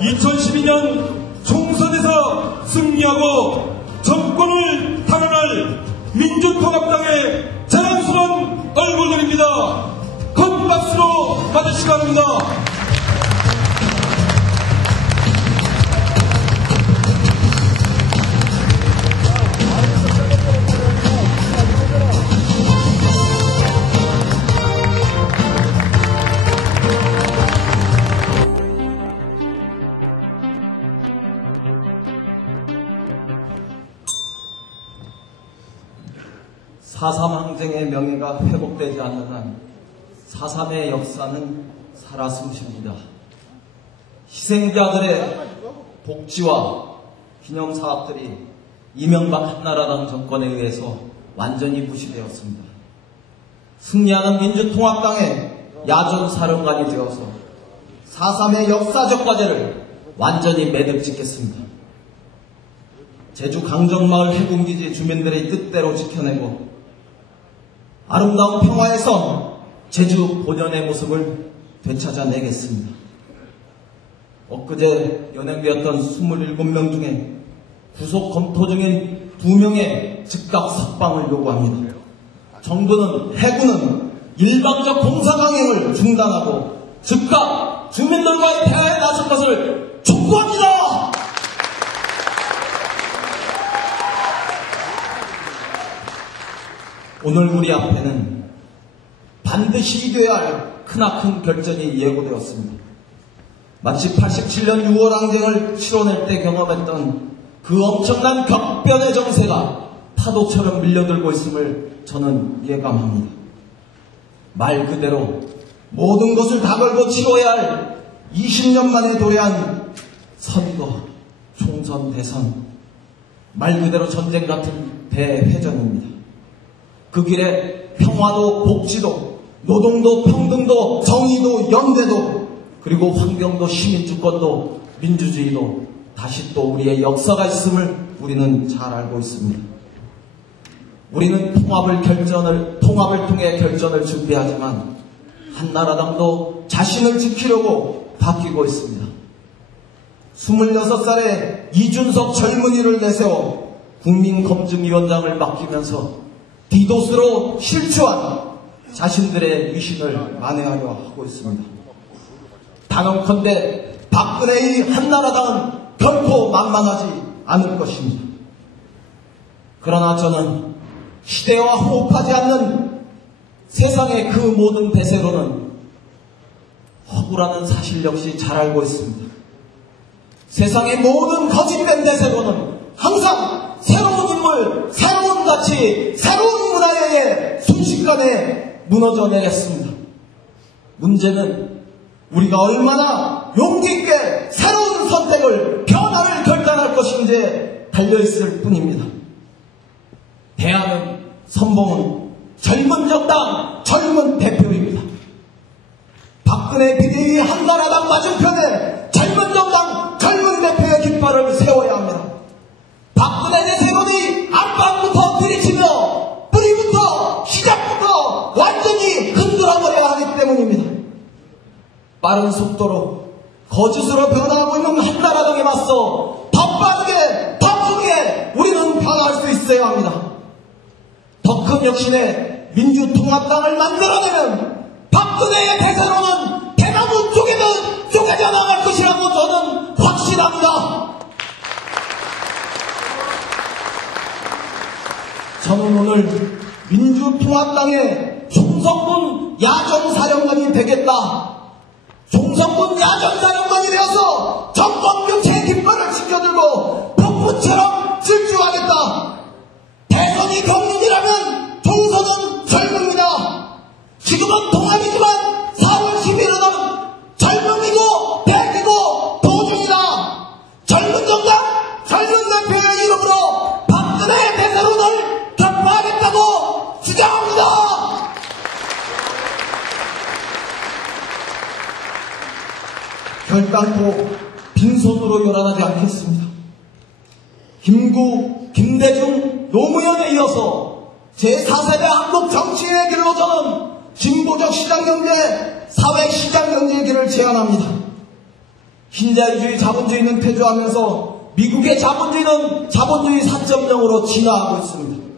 2012년 총선에서 승리하고 정권을 탈환할 민주통합당의 자랑스러운 얼굴들입니다. 큰 박수로 맞으시기 바랍니다. (4.3) 항쟁의 명예가 회복되지 않는 한 4.3의 역사는 살아 숨쉽니다. 희생자들의 복지와 기념사업들이 이명박 한나라당 정권에 의해서 완전히 무시되었습니다. 승리하는 민주통합당의 야전사령관이 되어서 4.3의 역사적 과제를 완전히 매듭짓겠습니다. 제주 강정마을 해군기지 주민들의 뜻대로 지켜내고 아름다운 평화의 섬 제주 본연의 모습을 되찾아내겠습니다. 엊그제 연행되었던 27명 중에 구속 검토 중인 2명의 즉각 석방을 요구합니다. 정부는 해군은 일방적 공사강행을 중단하고 즉각 주민들과의 대화에 나설 것을 촉구합니다. 오늘 우리 앞에는 반드시 이겨야 할 크나큰 결전이 예고되었습니다. 마치 87년 6월 항쟁을 치러낼 때 경험했던 그 엄청난 격변의 정세가 파도처럼 밀려들고 있음을 저는 예감합니다. 말 그대로 모든 것을 다 걸고 치러야 할 20년 만에 도래한 선거, 총선, 대선, 말 그대로 전쟁 같은 대회전입니다. 그 길에 평화도 복지도 노동도 평등도 정의도 연대도 그리고 환경도 시민주권도 민주주의도 다시 또 우리의 역사가 있음을 우리는 잘 알고 있습니다. 우리는 통합을 통해 결전을 준비하지만 한나라당도 자신을 지키려고 바뀌고 있습니다. 26살의 이준석 젊은이를 내세워 국민검증위원장을 맡기면서 디도스로 실추한 자신들의 위신을 만회하려 하고 있습니다. 단언컨대 박근혜의 한나라당은 결코 만만하지 않을 것입니다. 그러나 저는 시대와 호흡하지 않는 세상의 그 모든 대세로는 허구라는 사실 역시 잘 알고 있습니다. 세상의 모든 거짓된 대세로는 항상 새로운 인물, 새로운 가치, 새로운 문화에 의해 순식간에 무너져 내렸습니다. 문제는 우리가 얼마나 용기 있게 새로운 선택을, 변화를 결단할 것인지에 달려있을 뿐입니다. 대안은, 선봉은 젊은 정당, 젊은 대표입니다. 박근혜 비대위 한나라당 맞은편에 젊은 정당, 젊은 대표의 깃발을 세워야 합니다. 박근혜 내세론이 안방부터 들이치며 뿌리부터 시작부터 완전히 흔들어버려야 하기 때문입니다. 빠른 속도로 거짓으로 변화하고 있는 한나라당에 맞서 더 빠르게 더 크게 우리는 변화할 수 있어야 합니다. 더 큰 혁신의 민주통합당을 만들어내면 박근혜의 대세로는 대나무 쪽에는 쪼개져 나갈 것이라고 저는 확신합니다. 저는 오늘 민주통합당의 총선군 야전사령관이 되겠다. 총선군 야전사령관이 되어서 정권 교체의 깃발을 지켜들고 폭포처럼 질주하겠다. 대선이 경륜이라면 총선은 젊음이다. 지금은 동안이지만 4월 11일은 젊음이고 대기고 도중이다. 젊은 정당, 젊은 대표의 이름으로 박근혜 대세론을 격파하겠다고 주장합니다. 결단코 빈손으로 요란하지 않겠습니다. 김구, 김대중, 노무현에 이어서 제4세대 한국 정치의 길로 저는 진보적 시장경제, 사회시장경제의 길을 제안합니다. 신자유주의 자본주의는 퇴조하면서 미국의 자본주의는 자본주의 4.0으로 진화하고 있습니다.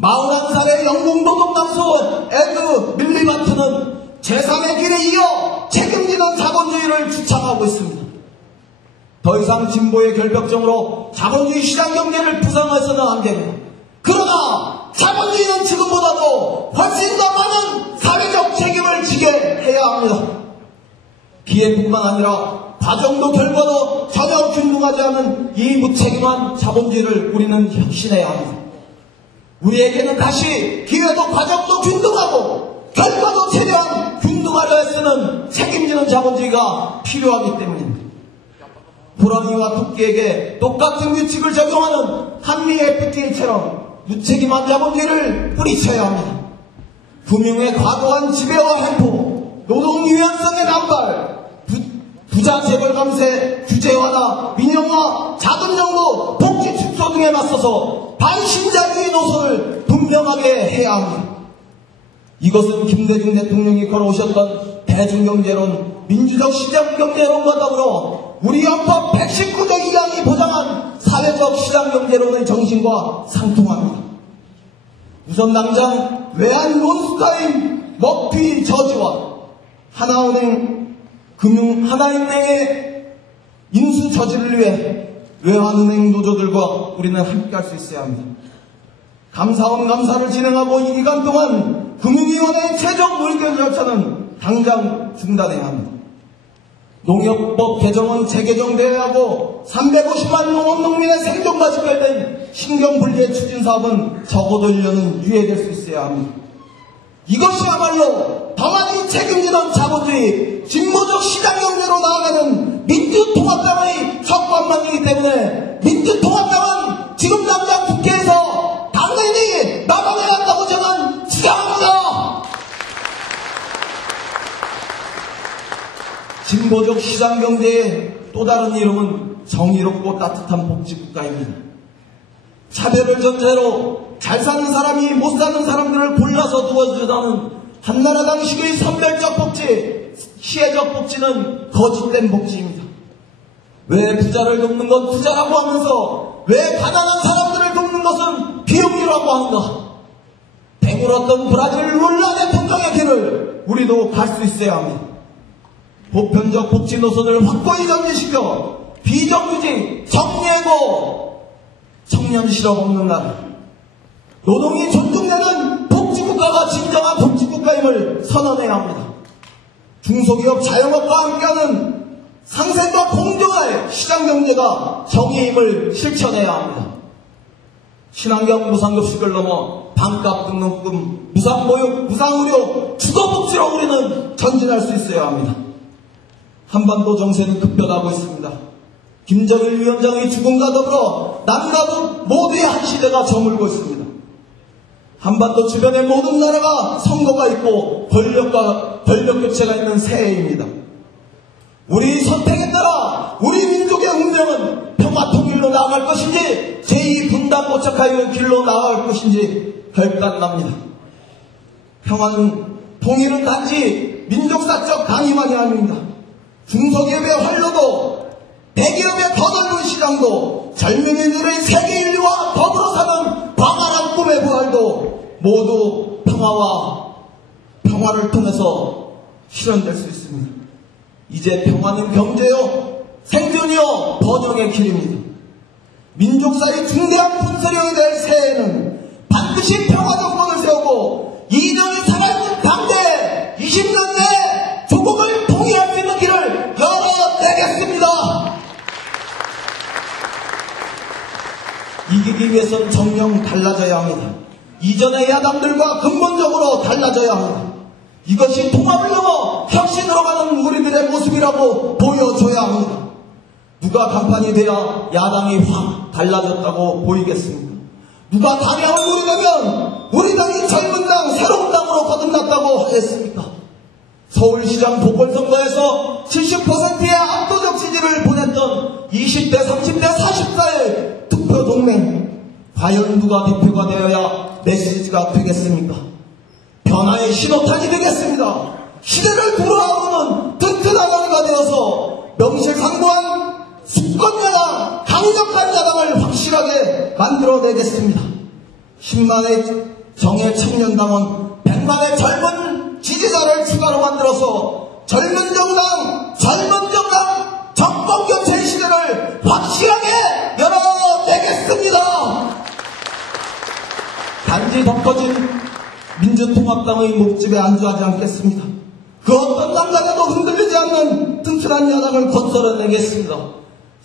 41살의 영국 노동당수원 에드 밀리바트는 제3의 길에 이어 책임지는 자본주의를 주창하고 있습니다. 더 이상 진보의 결벽증으로 자본주의 시장경제를 부상해서는 안 됩니다. 그러나 자본주의는 지금보다도 훨씬 더 많은 사회적 책임을 지게 해야 합니다. 기회뿐만 아니라 과정도 결과도 전혀 균등하지 않은 이 무책임한 자본주의를 우리는 혁신해야 합니다. 우리에게는 다시 기회도 과정도 균등하고 결과도 최대한 균등하려 애쓰는 책임지는 자본주의가 필요하기 때문입니다. 호랑이와 토끼에게 똑같은 규칙을 적용하는 한미 FTA처럼 무책임한 자본주의를 뿌리쳐야 합니다. 금융의 과도한 지배와 횡포, 노동 유연성의 남발, 부자 재벌 감세, 규제 완화, 민영화, 자금 정보, 복지 축소 등에 맞서서 반신자유의 노선을 분명하게 해야 합니다. 이것은 김대중 대통령이 걸어오셨던 대중경제론, 민주적 시장경제론과 더불어 우리 헌법 119조 2항이 보장한 사회적 시장경제론의 정신과 상통합니다. 우선 당장 외환 론스타인 머피 저지와 하나은행의 인수 저지를 위해 외환은행 노조들과 우리는 함께할 수 있어야 합니다. 감사원 감사를 진행하고 이 기간 동안 금융위원회의 최종 의결 절차는 당장 중단해야 합니다. 농협법 개정은 재개정되어야 하고 350만 농업농민의 생존과 직결된 신경분리의 추진사업은 적어도 1년은 유예될 수 있어야 합니다. 이것이야말로 더 많이 책임지는 자본주의, 진보적 시장경제로 나아가는 민주통합당의 첫관만이기 때문에 민주통합당은 지금 당장 국회에서 당연히 나가야 한다고 저는 주장합니다. 진보적 시장경제의 또 다른 이름은 정의롭고 따뜻한 복지국가입니다. 차별을 전제로 잘 사는 사람이 못 사는 사람들을 골라서 두어주자는 한나라당식의 선별적 복지, 시혜적 복지는 거짓된 복지입니다. 왜 부자를 돕는 건 부자라고 하면서 왜 가난한 사람들을 돕는 것은 비용이라고 하는가? 배물었던 브라질 룰라 대통령의 길을 우리도 갈 수 있어야 합니다. 보편적 복지 노선을 확고히 전개시켜 비정규직, 정예고, 청년 실업 없는 나라, 노동이 존중되는 복지국가가 진정한 복지국가임을 선언해야 합니다. 중소기업 자영업과 함께하는 상생과 공정할 시장경제가 정의임을 실천해야 합니다. 친환경 무상급식을 넘어 반값 등록금, 무상보육, 무상의료, 주거복지로 우리는 전진할 수 있어야 합니다. 한반도 정세는 급변하고 있습니다. 김정일 위원장의 죽음과 더불어 남과 북 모두의 한 시대가 저물고 있습니다. 한반도 주변의 모든 나라가 선거가 있고 권력 교체가 있는 새해입니다. 우리 선택에 따라 우리 민족의 운명은 평화 통일로 나아갈 것인지 제2분단 고착화의 길로 나아갈 것인지 결단납니다. 평화는, 통일은 단지 민족사적 강의만이 아닙니다. 중소기업의 활로도, 대기업의 더 넓은 시장도, 젊은이들의 세계 인류와 더불어 사는 광활한 꿈의 부활도 모두 평화를 통해서 실현될 수 있습니다. 이제 평화는 경제요, 생존이요, 번영의 길입니다. 민족사의 중대한 분수령이 될 새해에는 반드시 평화 정권을 세우고 이념이 살아있는 당대 20년 내에 조국을 통일할 수 있는 길을 열어내겠습니다. 이기기 위해서는 정령 달라져야 합니다. 이전의 야당들과 근본적으로 달라져야 합니다. 이것이 통합을 넘어 혁신으로 가는 우리들의 모습이라고 보여줘야 합니다. 누가 간판이 돼야 야당이 확 달라졌다고 보이겠습니까? 누가 단양을 누리려면 우리 당이 젊은 당, 새로운 당으로 거듭났다고 하겠습니까? 서울시장 보궐선거에서 70%의 압도적 지지를 보냈던 20대, 30대, 40대의 투표 동맹, 과연 누가 대표가 되어야 메시지가 되겠습니까? 변화의 신호탄이 되겠습니다. 시대를 돌아오는 튼튼한 언니가 되어서 명실상부한 수권야당, 강력한 야당을 확실하게 만들어내겠습니다. 10만의 정예 청년당원, 100만의 젊은 지지자를 추가로 만들어서 젊은 정당, 정권 교체 시대를 확실하게 열어내겠습니다. 단지 덮어진 민주통합당의 목집에 안주하지 않겠습니다. 그 어떤 남자라도 흔들리지 않는 튼튼한 야당을 건설해내겠습니다.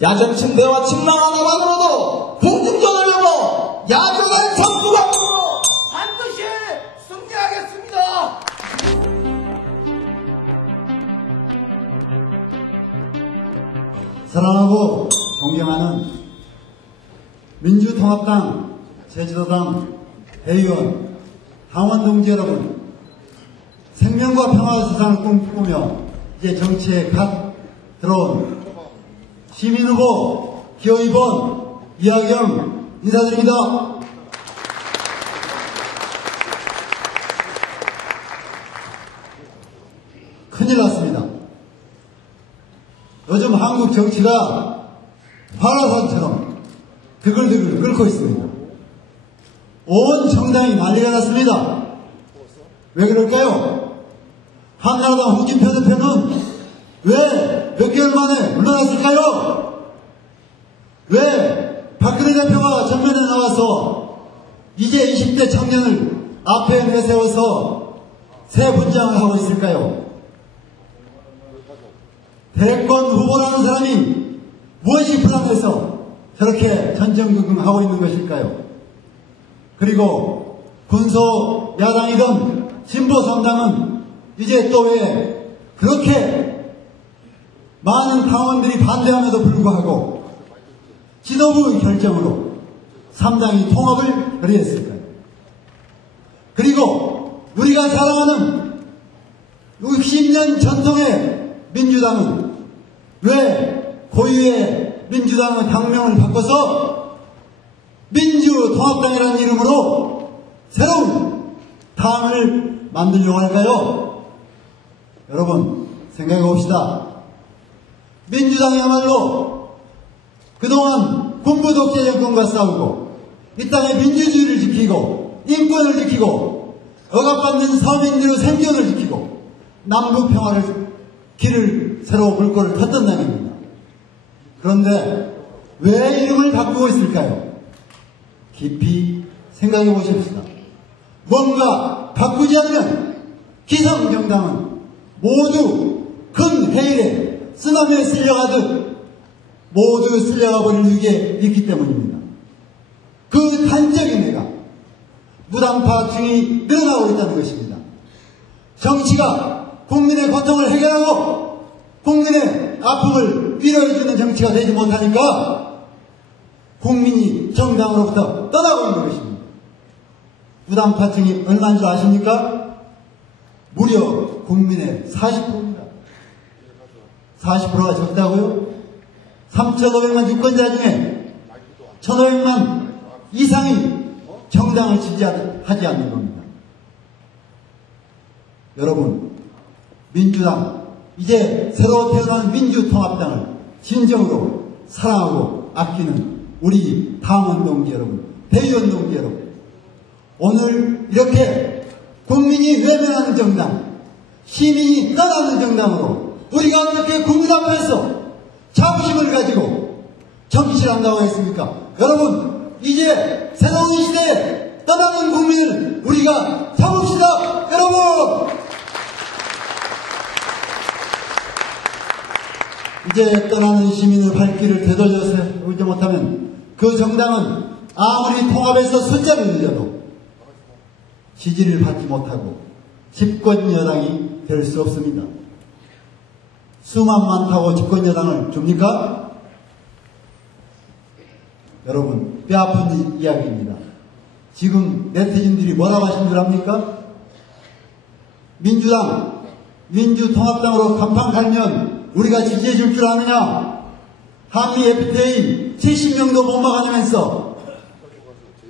야전 침대와 침낭 하나만으로도 공중전을 넘어 야전의 전투광으로 반드시 승리하겠습니다. 사랑하고 존경하는 민주통합당, 제주도당 대의원, 당원 동지 여러분, 생명과 평화의 세상을 꿈꾸며 이제 정치에 갓 들어온 시민후보 기호2번 이하경 인사드립니다. 큰일 났습니다. 요즘 한국 정치가 화라산처럼 드글드글 끓고 있습니다. 온 정당이 난리가 났습니다. 왜 그럴까요? 한나라당 홍준표 대표는 왜 몇 개월 만에 물러났을까요? 왜 박근혜 대표가 전면에 나와서 이제 20대 청년을 앞에 내세워서 새 분장을 하고 있을까요? 대권 후보라는 사람이 무엇이 불안해서 저렇게 전전긍긍하고 있는 것일까요? 그리고 군소 야당이던 진보 3당은 이제 또 왜 그렇게 많은 당원들이 반대함에도 불구하고 지도부 결정으로 3당이 통합을 결의했을까요? 그리고 우리가 자랑하는 60년 전통의 민주당은 왜 고유의 민주당의 당명을 바꿔서 민주통합당이라는 이름으로 새로운 당을 만들려고 할까요? 여러분 생각해 봅시다. 민주당이야말로 그동안 군부 독재 정권과 싸우고 이 땅의 민주주의를 지키고 인권을 지키고 억압받는 서민들의 생존을 지키고 남북 평화를 길을 새로 물꼬를 텄던 당입니다. 그런데 왜 이름을 바꾸고 있을까요? 깊이 생각해 보십시다. 뭔가 바꾸지 않으면 기성정당은 모두 큰 해일에 쓰나미에 쓸려가듯 모두 쓸려가 버릴 위기에 있기 때문입니다. 그 단적인 예가 무당파층이 늘어나고 있다는 것입니다. 정치가 국민의 고통을 해결하고 국민의 아픔을 위로해주는 정치가 되지 못하니까 국민이 정당으로부터 떠나고 있는 것입니다. 무당파층이 얼마인 줄 아십니까? 무려 국민의 40%입니다. 40%가 적다고요? 3,500만 유권자 중에 1,500만 이상이 정당을 지지하지 않는 겁니다. 여러분, 민주당, 이제 새로 태어난 민주통합당을 진정으로 사랑하고 아끼는 우리 당원 동지 여러분, 대의원 동지 여러분, 오늘 이렇게 국민이 외면하는 정당, 시민이 떠나는 정당으로 우리가 어떻게 국민 앞에서 자부심을 가지고 정치를 한다고 했습니까? 여러분, 이제 새로운 시대에 떠나는 국민을 우리가 잡읍시다. 여러분, 이제 떠나는 시민의 발길을 되돌려 세우지 못하면 그 정당은 아무리 통합해서 숫자를 늘려도 지지를 받지 못하고 집권 여당이 될 수 없습니다. 수만 많다고 집권 여당을 줍니까? 여러분, 뼈아픈 이야기입니다. 지금 네티즌들이 뭐라고 하신 줄 압니까? 민주당, 민주통합당으로 간판 갈면 우리가 지지해 줄 줄 아느냐? 한미 FTA 70명도 못 막아내면서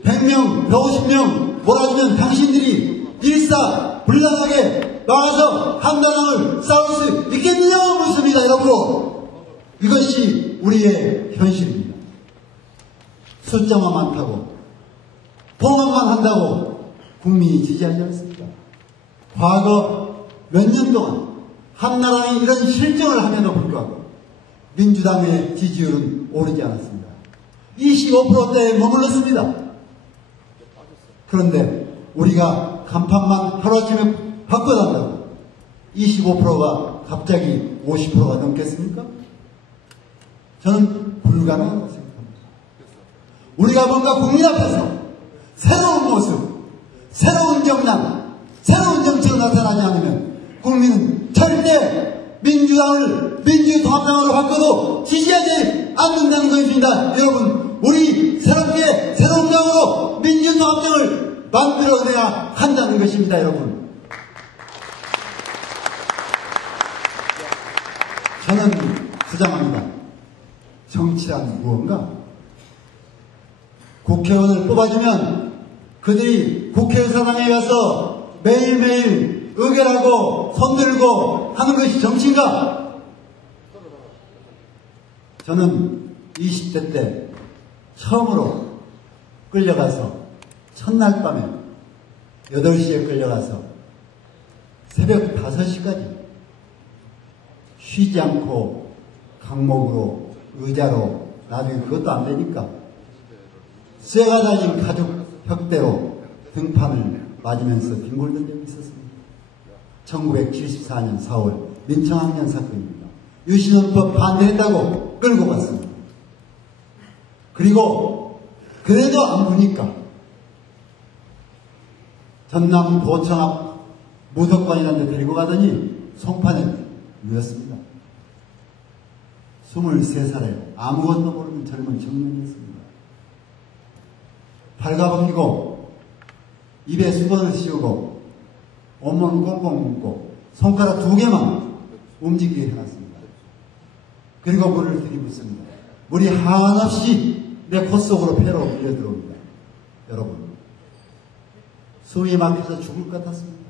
100명, 150명 몰아주면 당신들이 일사불란하게 나가서 한나라를 싸울 수 있겠느냐 묻습니다. 여러분, 이것이 우리의 현실입니다. 숫자만 많다고, 봉헌만 한다고 국민이 지지하지 않습니다. 과거 몇 년 동안 한나라당이 이런 실정을 함에도 불구하고 민주당의 지지율은 오르지 않았습니다. 25%대에 머물렀습니다. 그런데 우리가 간판만 하루아침에 바꿔달라고 25%가 갑자기 50%가 넘겠습니까? 저는 불가능하다고 생각합니다. 우리가 뭔가 국민 앞에서 새로운 모습, 새로운 정당, 새로운 정책이 나타나지 않으면 국민은 절대 민주통합당으로 바꿔도 지지하지 않는다는 것입니다. 여러분, 우리 새롭게 새로운 당으로 민주통합당을 만들어내야 한다는 것입니다. 여러분, 저는 주장합니다. 정치란 무언가? 국회의원을 뽑아주면 그들이 국회의사당에 가서 매일매일 의결하고 손들고 하는 것이 정치인가? 저는 20대 때 처음으로 끌려가서 첫날 밤에 8시에 끌려가서 새벽 5시까지 쉬지 않고 강목으로 의자로, 나중에 그것도 안 되니까 쇠가 달린 가죽 벽대로 등판을 맞으면서 뒹굴던 적이 있었습니다. 1974년 4월 민청학년 사건입니다. 유신헌법 반대했다고 끌고 갔습니다. 그리고 그래도 안 보니까 전남 도청 앞 무덕관이라는 데 데리고 가더니 송판에 누웠습니다. 23살에 아무것도 모르는 젊은 청년이었습니다. 발가벗기고 입에 수건을 씌우고 온몸을 꽁꽁 묶고 손가락 2개만 움직이게 해놨습니다. 그리고 물을 들이붓습니다. 물이 한없이 내 코 속으로 폐로 밀려 들어옵니다. 여러분, 숨이 막혀서 죽을 것 같았습니다.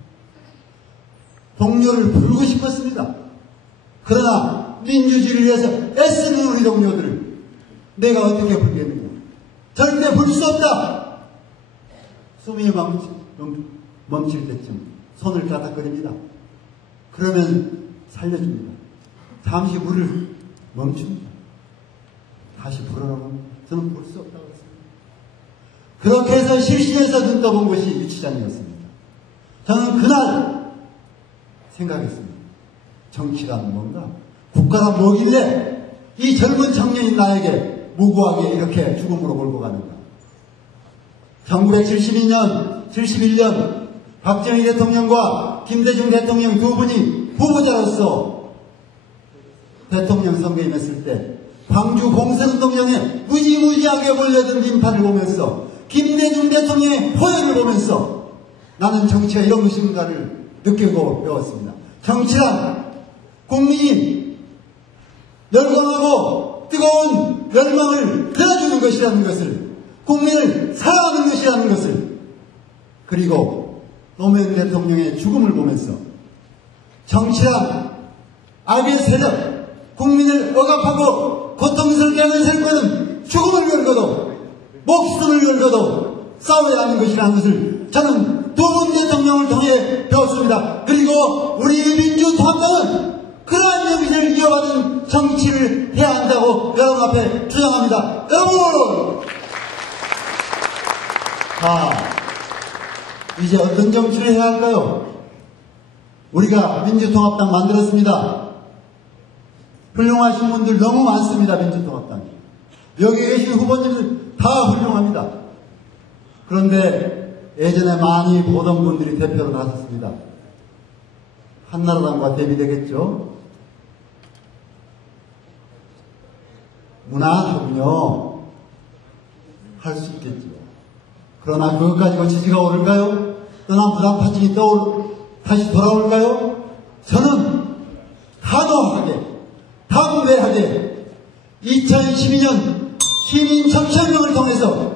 동료를 부르고 싶었습니다. 그러나 민주주의를 위해서 애쓰는 우리 동료들을 내가 어떻게 부르겠느냐. 절대 부를 수 없다. 숨이 멈출 때쯤 손을 까딱거립니다. 그러면 살려줍니다. 잠시 물을 멈춥니다. 다시 불어라고 합니다. 저는 볼 수 없다고 했습니다. 그렇게 해서 실신해서 눈 떠본 것이 유치장이었습니다. 저는 그날 생각했습니다. 정치란 뭔가? 국가란 뭐길래 이 젊은 청년인 나에게 무고하게 이렇게 죽음으로 몰고 가는가? 1972년, 71년 박정희 대통령과 김대중 대통령 두 분이 후보자로서 대통령 선거에 임했을 때 광주 공선운동장에 무지무지하게 몰려든 림판을 보면서 김대중 대통령의 포효를 보면서 나는 정치가 이런 것인가를 느끼고 배웠습니다. 정치란 국민이 열광하고 뜨거운 열망을 들어주는 것이라는 것을, 국민을 사랑하는 것이라는 것을, 그리고 노무현 대통령의 죽음을 보면서 정치란 악의 세력, 국민을 억압하고 고통스럽게 하는 세력과는 죽음을 걸고도 목숨을 걸고도 싸워야 하는 것이라는 것을 저는 노무현 대통령을 통해 배웠습니다. 그리고 우리 민주통합당은 그러한 정신을 이어받은 정치를 해야 한다고 여러분 앞에 주장합니다. 여러분! 자, 이제 어떤 정치를 해야 할까요? 우리가 민주통합당 만들었습니다. 훌륭하신 분들 너무 많습니다. 민주통합당이. 여기 계신 후보님들 다 훌륭합니다. 그런데 예전에 많이 보던 분들이 대표로 나섰습니다. 한나라당과 대비되겠죠? 무난하군요. 할 수 있겠죠. 그러나 그것 가지고 지지가 오를까요? 떠난 부담파진이 다시 돌아올까요? 저는 단호하게, 담대하게 2012년 시민 정치혁명을 통해서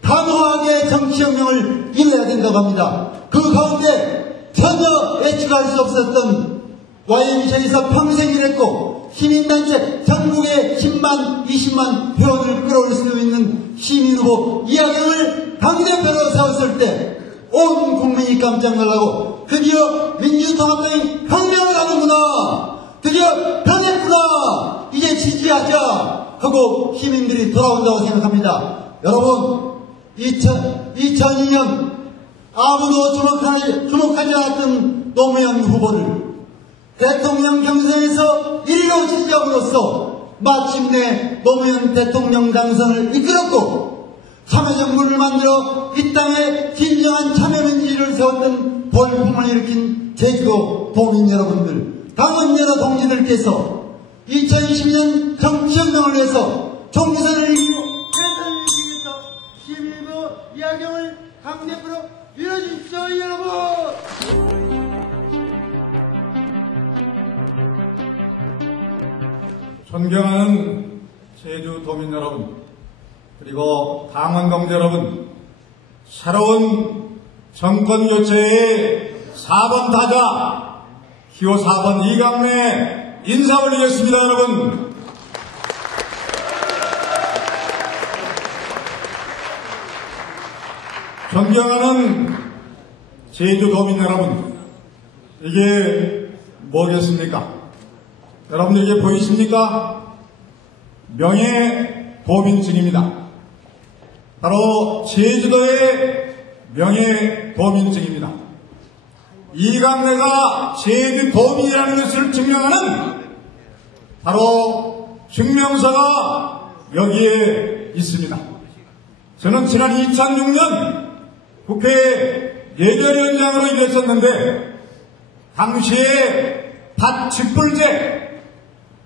단호하게 정치혁명을 이뤄야 된다고 합니다. 그 가운데 전혀 예측할 수 없었던 YMCA에서 평생 일했고 시민단체 전국에 10만, 20만 회원을 끌어올 수 있는 시민후보 이하경을 당대표로 세웠을 때 온 국민이 깜짝 놀라고 드디어 민주통합당이 혁명을 하는구나, 드디어 변했구나, 이제 지지하자 하고 시민들이 돌아온다고 생각합니다. 여러분, 2002년 아무도 주목하지 않았던 노무현 후보를 대통령 경선에서 1위로 지지함으로써 마침내 노무현 대통령 당선을 이끌었고, 참여정부를 만들어 이 땅에 진정한 참여민주주의를 세웠던 돌풍을 일으킨 제주도 도민 여러분들, 당원 여러 동지들께서 2022년 정치혁명을 위해서 총선을 이기고 대선을 이기기 위해서 시민후보 이하경을 당대표로 밀어주십시오, 여러분! 존경하는 제주 도민 여러분, 그리고 당원 동지 여러분, 새로운 정권 교체의 4번 타자 기호 4번 이강래 인사 올리겠습니다. 여러분, 존경하는 제주 도민 여러분, 이게 뭐겠습니까? 여러분들 이게 보이십니까? 명예도민증입니다. 바로 제주도의 명예도민증입니다. 이강래가 제주도민이라는 것을 증명하는 바로 증명서가 여기에 있습니다. 저는 지난 2006년 국회 예결위원장으로 일했었는데, 당시에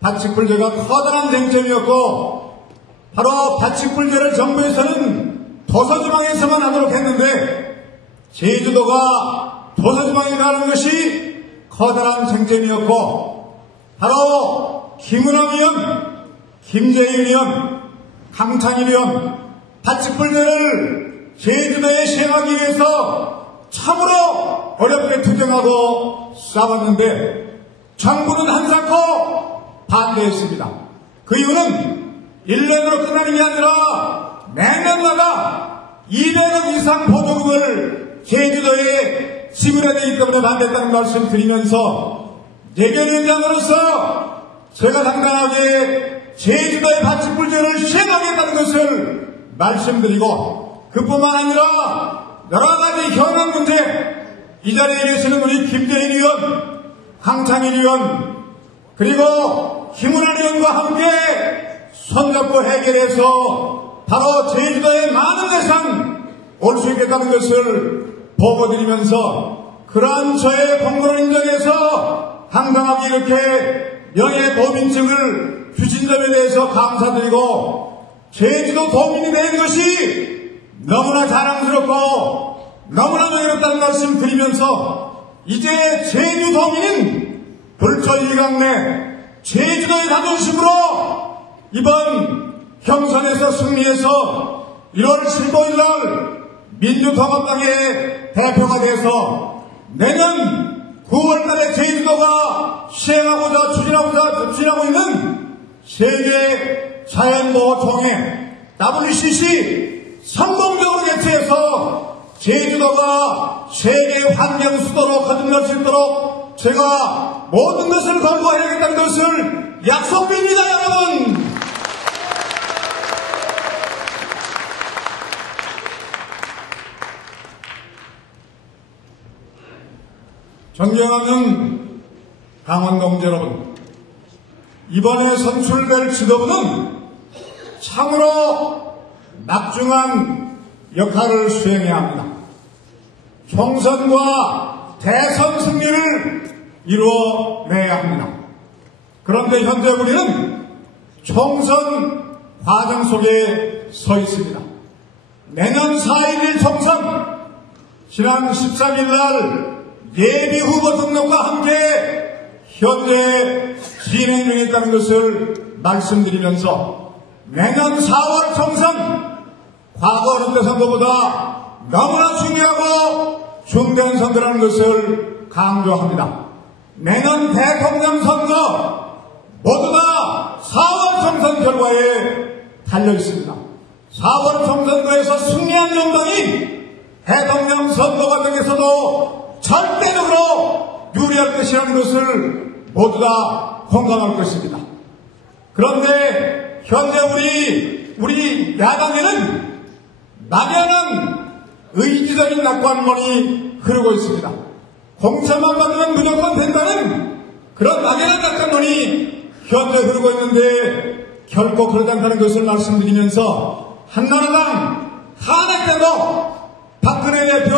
밭직불제가 커다란 쟁점이었고, 바로 밭직불제를 정부에서는 도서지방에서만 하도록 했는데, 제주도가 도서지방에 가는 것이 커다란 쟁점이었고, 바로 김은영 의원, 김재일 의원, 강창일 의원, 밭직불제를 제주도에 시행하기 위해서 참으로 어렵게 투쟁하고 싸웠는데, 정부는 한사코 반대했습니다. 그 이유는 1년으로 끝나는 게 아니라 매년마다 200억 이상 보조금을 제주도에 지불해야 되기 때문에 반대했다는 말씀을 드리면서, 예결위원장으로서 제가 당당하게 제주도의 밭직불제를 시행하겠다는 것을 말씀드리고, 그뿐만 아니라 여러 가지 현안 문제, 이 자리에 계시는 우리 김재일 의원, 강창일 의원, 그리고 김은혜 의원과 함께 손잡고 해결해서 바로 제주도에 많은 예산 올 수 있겠다는 것을 보고드리면서, 그러한 저의 공로를 인정해서 당당하게 이렇게 명예도민증을 주신 점에 대해서 감사드리고, 제주도 도민이 된 것이 너무나 자랑스럽고 너무나 명예롭다는 말씀 드리면서, 이제 제주도민인 불초 이강래 제주도의 자존심으로 이번 경선에서 승리해서 1월 15일 날 민주통합당의 대표가 돼서 내년 9월 달에 제주도가 시행하고자 추진하고 있는 세계 자연보호총회 WCC 성공적으로 개최해서 제주도가 세계 환경 수도로 거듭날 수 있도록 제가 모든 것을 걸고해야겠다는 것을 약속드립니다, 여러분. 존경하는 당원 동지 여러분, 이번에 선출될 지도부는 참으로 막중한 역할을 수행해야 합니다. 총선과 대선 승리를 이루어내야 합니다. 그런데 현재 우리는 총선 과정 속에 서 있습니다. 내년 4.11 총선, 지난 13일 날 예비 후보 등록과 함께 현재 진행 중에 있다는 것을 말씀드리면서, 내년 4월 총선, 과거 어느 때 선거보다 너무나 중요하고 중대한 선거라는 것을 강조합니다. 내년 대통령 선거 모두가 4월 총선 결과에 달려 있습니다. 4월 총선거에서 승리한 정당이 대통령 선거 과정에서도 절대적으로 유리할 것이라는 것을 모두 다 공감할 것입니다. 그런데 현재 우리 야당에는 막연한 의지적인 낙관론이 흐르고 있습니다. 공천만 받으면 무조건 된다는 그런 막연한 낙관론이 현재 흐르고 있는데 결코 그러지 않다는 것을 말씀드리면서 한나라당 탄핵 때도 박근혜 대표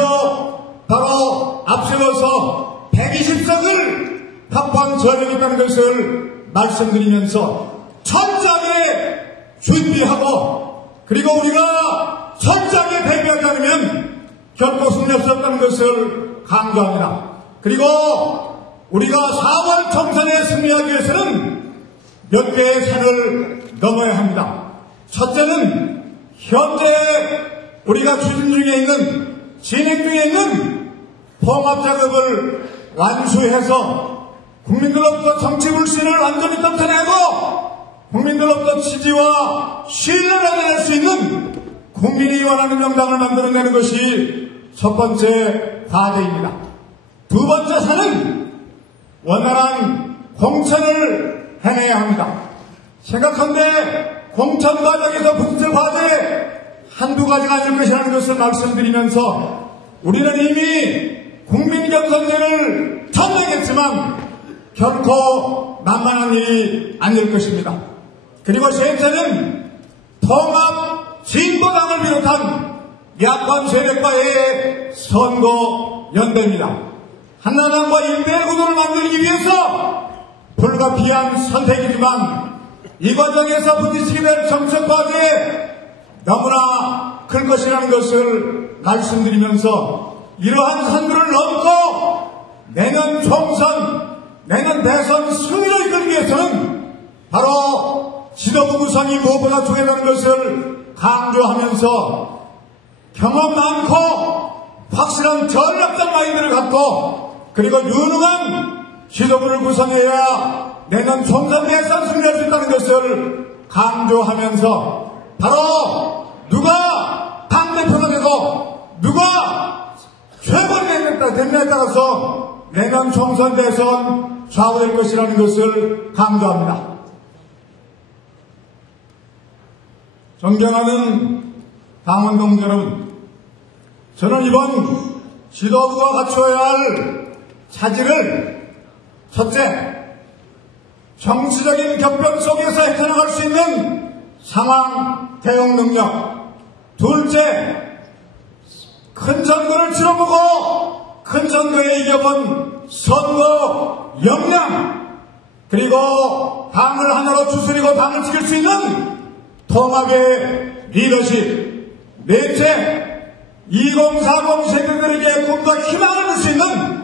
바로 앞세워서 120석을 확보한 전력이 있다는 것을 말씀드리면서 철저하게 준비하고 그리고 우리가 철저하게 대비하지 않으면 결코 승리할 수 없다는 것을 강조합니다. 그리고 우리가 4월 총선에 승리하기 위해서는 몇 개의 산을 넘어야 합니다. 첫째는 현재 우리가 추진 중에 있는 진행 중에 있는 통합 작업을 완수해서 국민들로부터 정치 불신을 완전히 떨쳐내고 국민들로부터 지지와 신뢰를 얻어낼 수 있는 국민이 원하는 정당을 만들어내는 것이 첫 번째 과제입니다. 두 번째 산은 원활한 공천을 해내야 합니다. 생각한데 공천 과정에서 부딪힐 과제 한두 가지가 아닐 것이라는 것을 말씀드리면서 우리는 이미 국민경선제를 전쟁했지만 결코 만만한 일이 아닐 것입니다. 그리고 셋째는 통합 진보당을 비롯한 야권 세력과의 선거 연대입니다. 한나라당과 일대 구도를 만들기 위해서 불가피한 선택이지만 이 과정에서 부딪히게 될 정책 과제에 너무나 클 것이라는 것을 말씀드리면서 이러한 산들을 넘고 내년 총선, 내년 대선 승리를 이끌기 위해서는 바로 지도부 구성이 무엇보다 중요하다는 것을 강조하면서 경험 많고 확실한 전략적 마인드를 갖고 그리고 유능한 지도부를 구성해야 내년 총선 대선 승리할 수 있다는 것을 강조하면서 바로 누가 당대표가 되고 누가 최고위 됐냐에 따라서 내년 총선 대선 좌우될 것이라는 것을 강조합니다. 존경하는 당원동 여러분, 저는 이번 지도부가 갖춰야 할 차질을 첫째, 정치적인 격변 속에서 헤쳐나갈 수 있는 상황 대응 능력, 둘째, 큰 선거를 치러보고 큰 선거에 이겨본 선거 역량, 그리고 당을 하나로 추스리고 당을 지킬 수 있는 통합의 리더십, 넷째, 2040 세대들에게 꿈과 희망을 줄 수 있는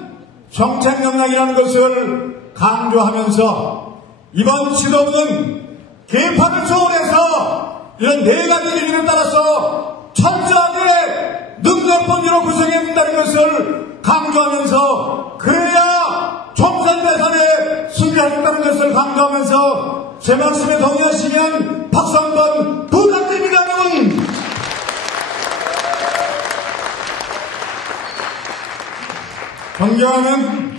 정책 역량이라는 것을 강조하면서 이번 지도부는 개파를 초월해서 이런 네 가지 의미에 따라서 철저하게 능력본위로 구성해야 한다는 것을 강조하면서 그래야 총선 대선에 승리할 수 있다는 것을 강조하면서 제 말씀에 동의하시면 박수 한번 부탁드립니다. 여러분. 존경하는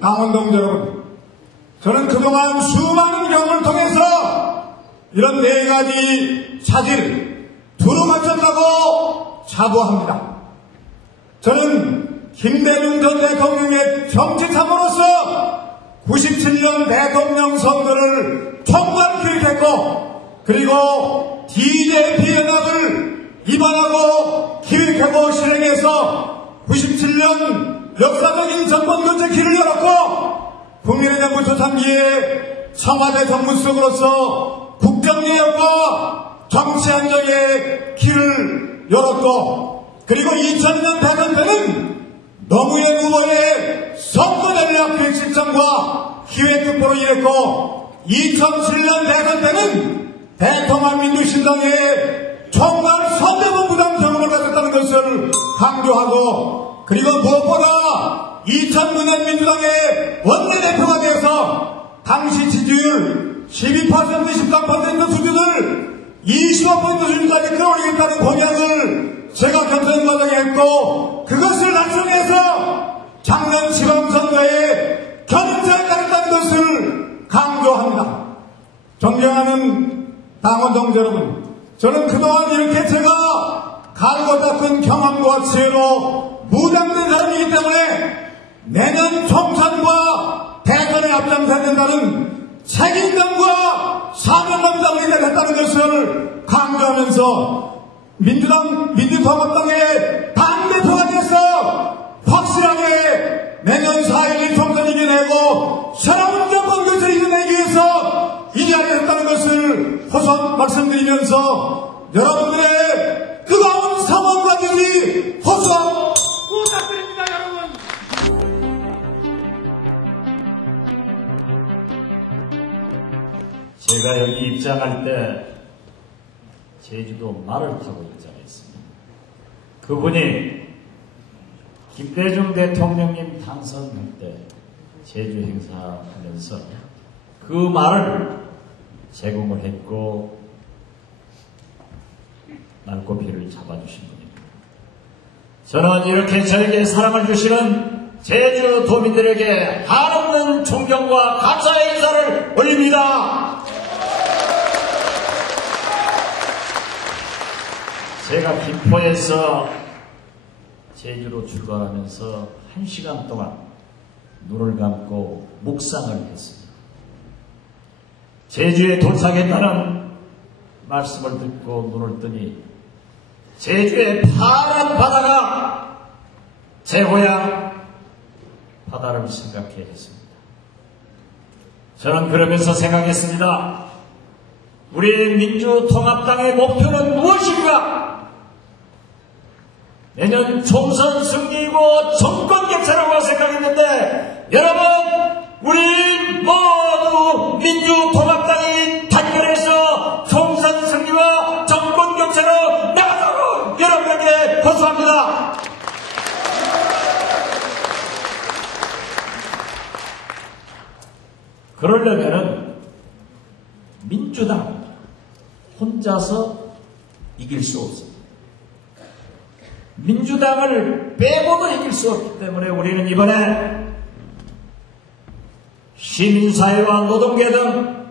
당원동 여러분, 저는 그동안 수많은 경험을 통해서 이런 네 가지 차질 두루 맞췄다고 자부합니다. 저는 김대중 전 대통령의 정치참으로서 97년 대통령 선거를 총괄 기획했고 그리고 DJP 연합을 입안하고 기획하고 실행해서 97년 역사적인 정권교체 길을 열었고 국민의 정부 초창기에 청와대 정무수석으로서 국정개혁과 정치안정의 길을 열었고 그리고 2000년 대선 때는 노무현 후보의 선거전략기획실장과 기획특보로 일했고 2007년 대선 때는 대통합민주신당의 총괄 선대본부장 경험을 가졌다는 것을 강조하고 그리고 무엇보다 2009년 민주당의 원내대표가 되어서 당시 지지율 12%, 13% 수준을 25% 수준까지 끌어올리겠다는 공약을 제가 경선 과정에 했고, 그것을 달성해서 작년 지방선거에 견인차에 따른다는 것을 강조합니다. 존경하는 당원 동지 여러분, 저는 그동안 이렇게 제가 갈고 닦은 경험과 지혜로 무장된 사람이기 때문에 내년 총선과 대선에 앞장서야 된다는 책임감과 사명감을 했다는 것을 강조하면서 민주통합당의 당대표가 돼서 확실하게 내년 4.11 총선 이겨내고 새로운 정권 교체를 이겨내기 위해서 이 자리에 했다는 것을 호소 말씀드리면서 여러분들의 뜨거운 성원과 지지 호소 부탁드립니다, 여러분. 제가 여기 입장할 때 제주도 말을 타고 입장했습니다. 그분이 김대중 대통령님 당선할 때 제주 행사하면서 그 말을 제공을 했고 날고피를 잡아주신 분입니다. 저는 이렇게 저에게 사랑을 주시는 제주 도민들에게 한없는 존경과 감사의 인사를 올립니다. 제가 김포에서 제주로 출발하면서 1시간 동안 눈을 감고 묵상을 했습니다. 제주에 도착했다는 말씀을 듣고 눈을 뜨니 제주의 파란 바다가 제 고향 바다를 생각해 했습니다. 저는 그러면서 생각했습니다. 우리 민주통합당의 목표는 무엇인가? 내년 총선 승리이고 정권 개최라고 생각했는데, 여러분, 우리 모두 민주통합당이 단결해서 총선 승리와 정권 교체로 나가자고 여러분에게 호소합니다. 그러려면은 민주당 혼자서 이길 수 없습니다. 민주당을 빼고도 이길 수 없기 때문에 우리는 이번에 시민사회와 노동계 등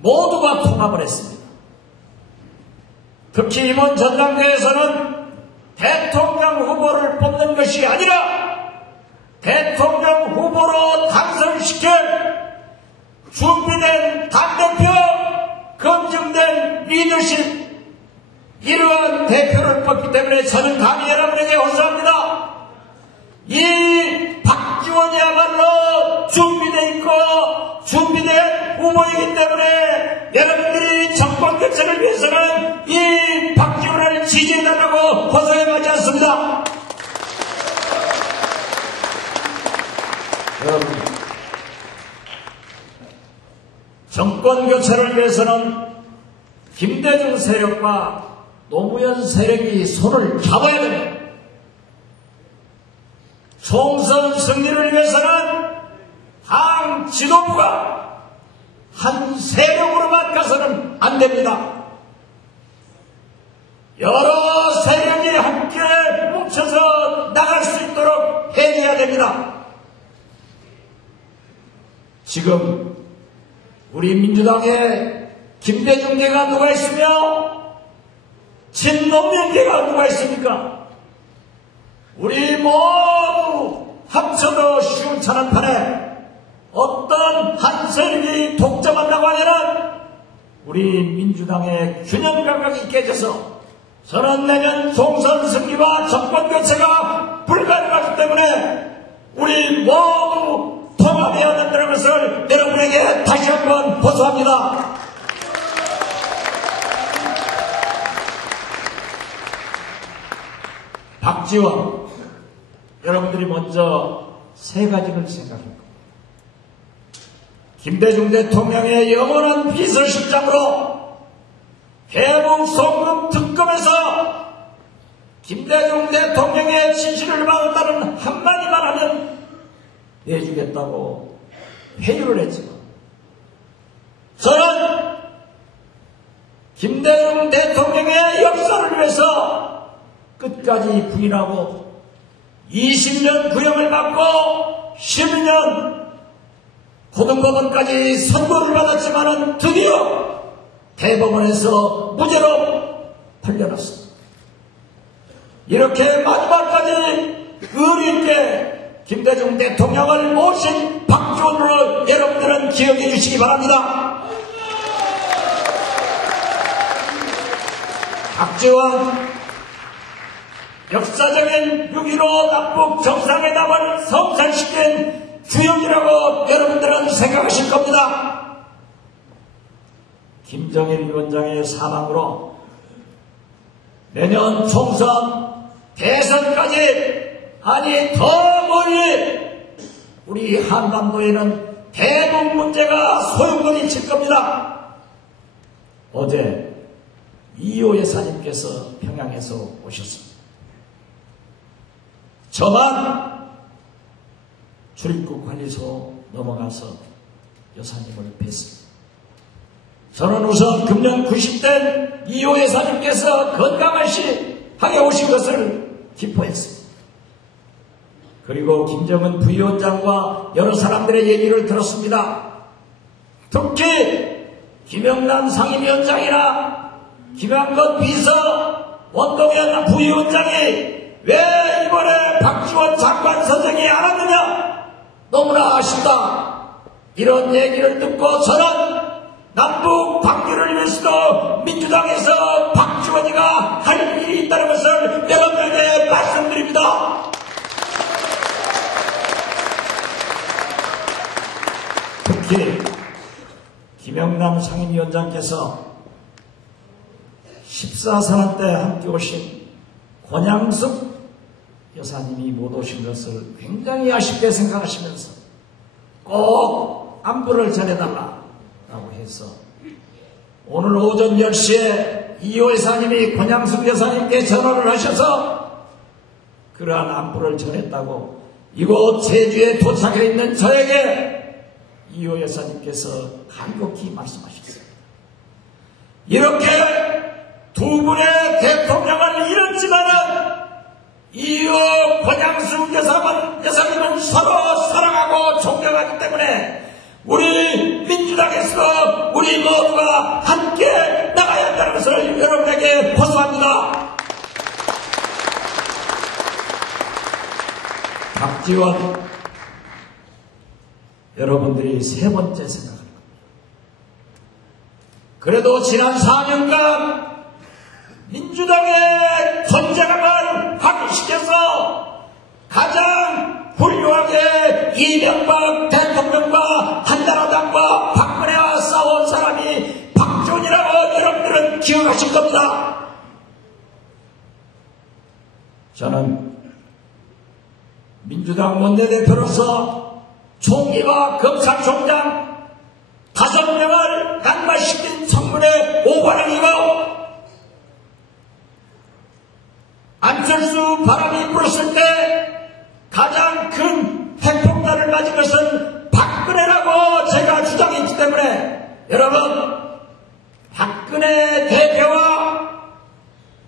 모두가 통합을 했습니다. 특히 이번 전당대회에서는 대통령 후보를 뽑는 것이 아니라 대통령 후보로 당선시킬 준비된 당대표, 검증된 리더십, 이러한 대표를 뽑기 때문에 저는 감히 여러분에게 호소합니다. 이 박지원이야말로 준비되어 있고 준비된 후보이기 때문에 여러분들이 정권 교체를 위해서는 이 박지원을 지지해달라고 호소해하지 않습니다. 여러분, 정권 교체를 위해서는 김대중 세력과 노무현 세력이 손을 잡아야 됩니다. 총선 승리를 위해서는 당 지도부가 한 세력으로만 가서는 안 됩니다. 여러 세력이 함께 뭉쳐서 나갈 수 있도록 해줘야 됩니다. 지금 우리 민주당에 김대중계가 누가 있으며 친노무현계가 누가 있습니까? 우리 모두 합쳐도 시원찮은 판에 어떤 한 세력이 독점한다고 하면은 우리 민주당의 균형 감각이 깨져서 저는 내년 총선 승리와 정권 교체가 불가능하기 때문에 우리 모두 통합해야 된다는 것을 여러분에게 다시 한번 호소합니다. 박지원, 여러분들이 먼저 세 가지를 생각합니다. 김대중 대통령의 영원한 비서실장으로 대북 송금 특검에서 김대중 대통령의 지시를 받았다는 한마디만 하면 내주겠다고 회유를 했지만 저는 김대중 대통령의 역사를 위해서 끝까지 부인하고 20년 구형을 받고 12년 고등법원까지 선고를 받았지만은 드디어 대법원에서 무죄로 풀려났습니다. 이렇게 마지막까지 의리 있게 김대중 대통령을 모신 박지원으로 여러분들은 기억해 주시기 바랍니다. 박지원 역사적인 6.15 남북 정상회담을 성사시킨 주역이라고 여러분들은 생각하실 겁니다. 김정일 위원장의 사망으로 내년 총선 대선까지 아니 더 멀리 우리 한반도에는 대북 문제가 소용돌이 칠 겁니다. 어제 이호 여사님께서 평양에서 오셨습니다. 저만 출입국 관리소 넘어가서 여사님을 뵀습니다. 저는 우선 금년 90대 이호 여사님께서 건강하게 오신 것을 기뻐했습니다. 그리고 김정은 부위원장과 여러 사람들의 얘기를 들었습니다. 특히 김영남 상임위원장이나 김한건 비서, 원동현 부위원장이 왜 이번에 박지원 장관 선정이 안 왔느냐? 너무나 아쉽다. 이런 얘기를 듣고 저는 남북 방류를 위해서도 민주당에서 박지원이가 할 일이 있다는 것을 여러분에게 말씀드립니다. 특히 김영남 상임위원장께서 14선언 때 함께 오신 권양숙 여사님이 못 오신 것을 굉장히 아쉽게 생각하시면서 꼭 안부를 전해달라고 해서 오늘 오전 10시에 이호 여사님이 권양숙 여사님께 전화를 하셔서 그러한 안부를 전했다고 이곳 제주에 도착해 있는 저에게 이호 여사님께서 간곡히 말씀하셨습니다. 이렇게 두 분의 대통령을 잃었지만은 이호 권양숙 여사님은 서로 사랑하고 존경하기 때문에 우리 민주당에서 우리 모두가 함께 나가야 한다는 것을 여러분에게 호소합니다. 박지원 여러분들이 세 번째 생각합니다. 그래도 지난 4년간 민주당의 존재감을 확인시켜서 가장 훌륭하게 이명박 대통령과 한나라당과 박근혜와 싸운 사람이 박지원이라고 여러분들은 기억하실 겁니다. 저는 민주당 원내대표로서 총리와 검찰총장 5명을 낙마시킨 청문회 5관왕이고 안철수 바람이 불었을 때 가장 큰 핵폭탄을 맞은 것은 박근혜라고 제가 주장했기 때문에 여러분 박근혜 대표와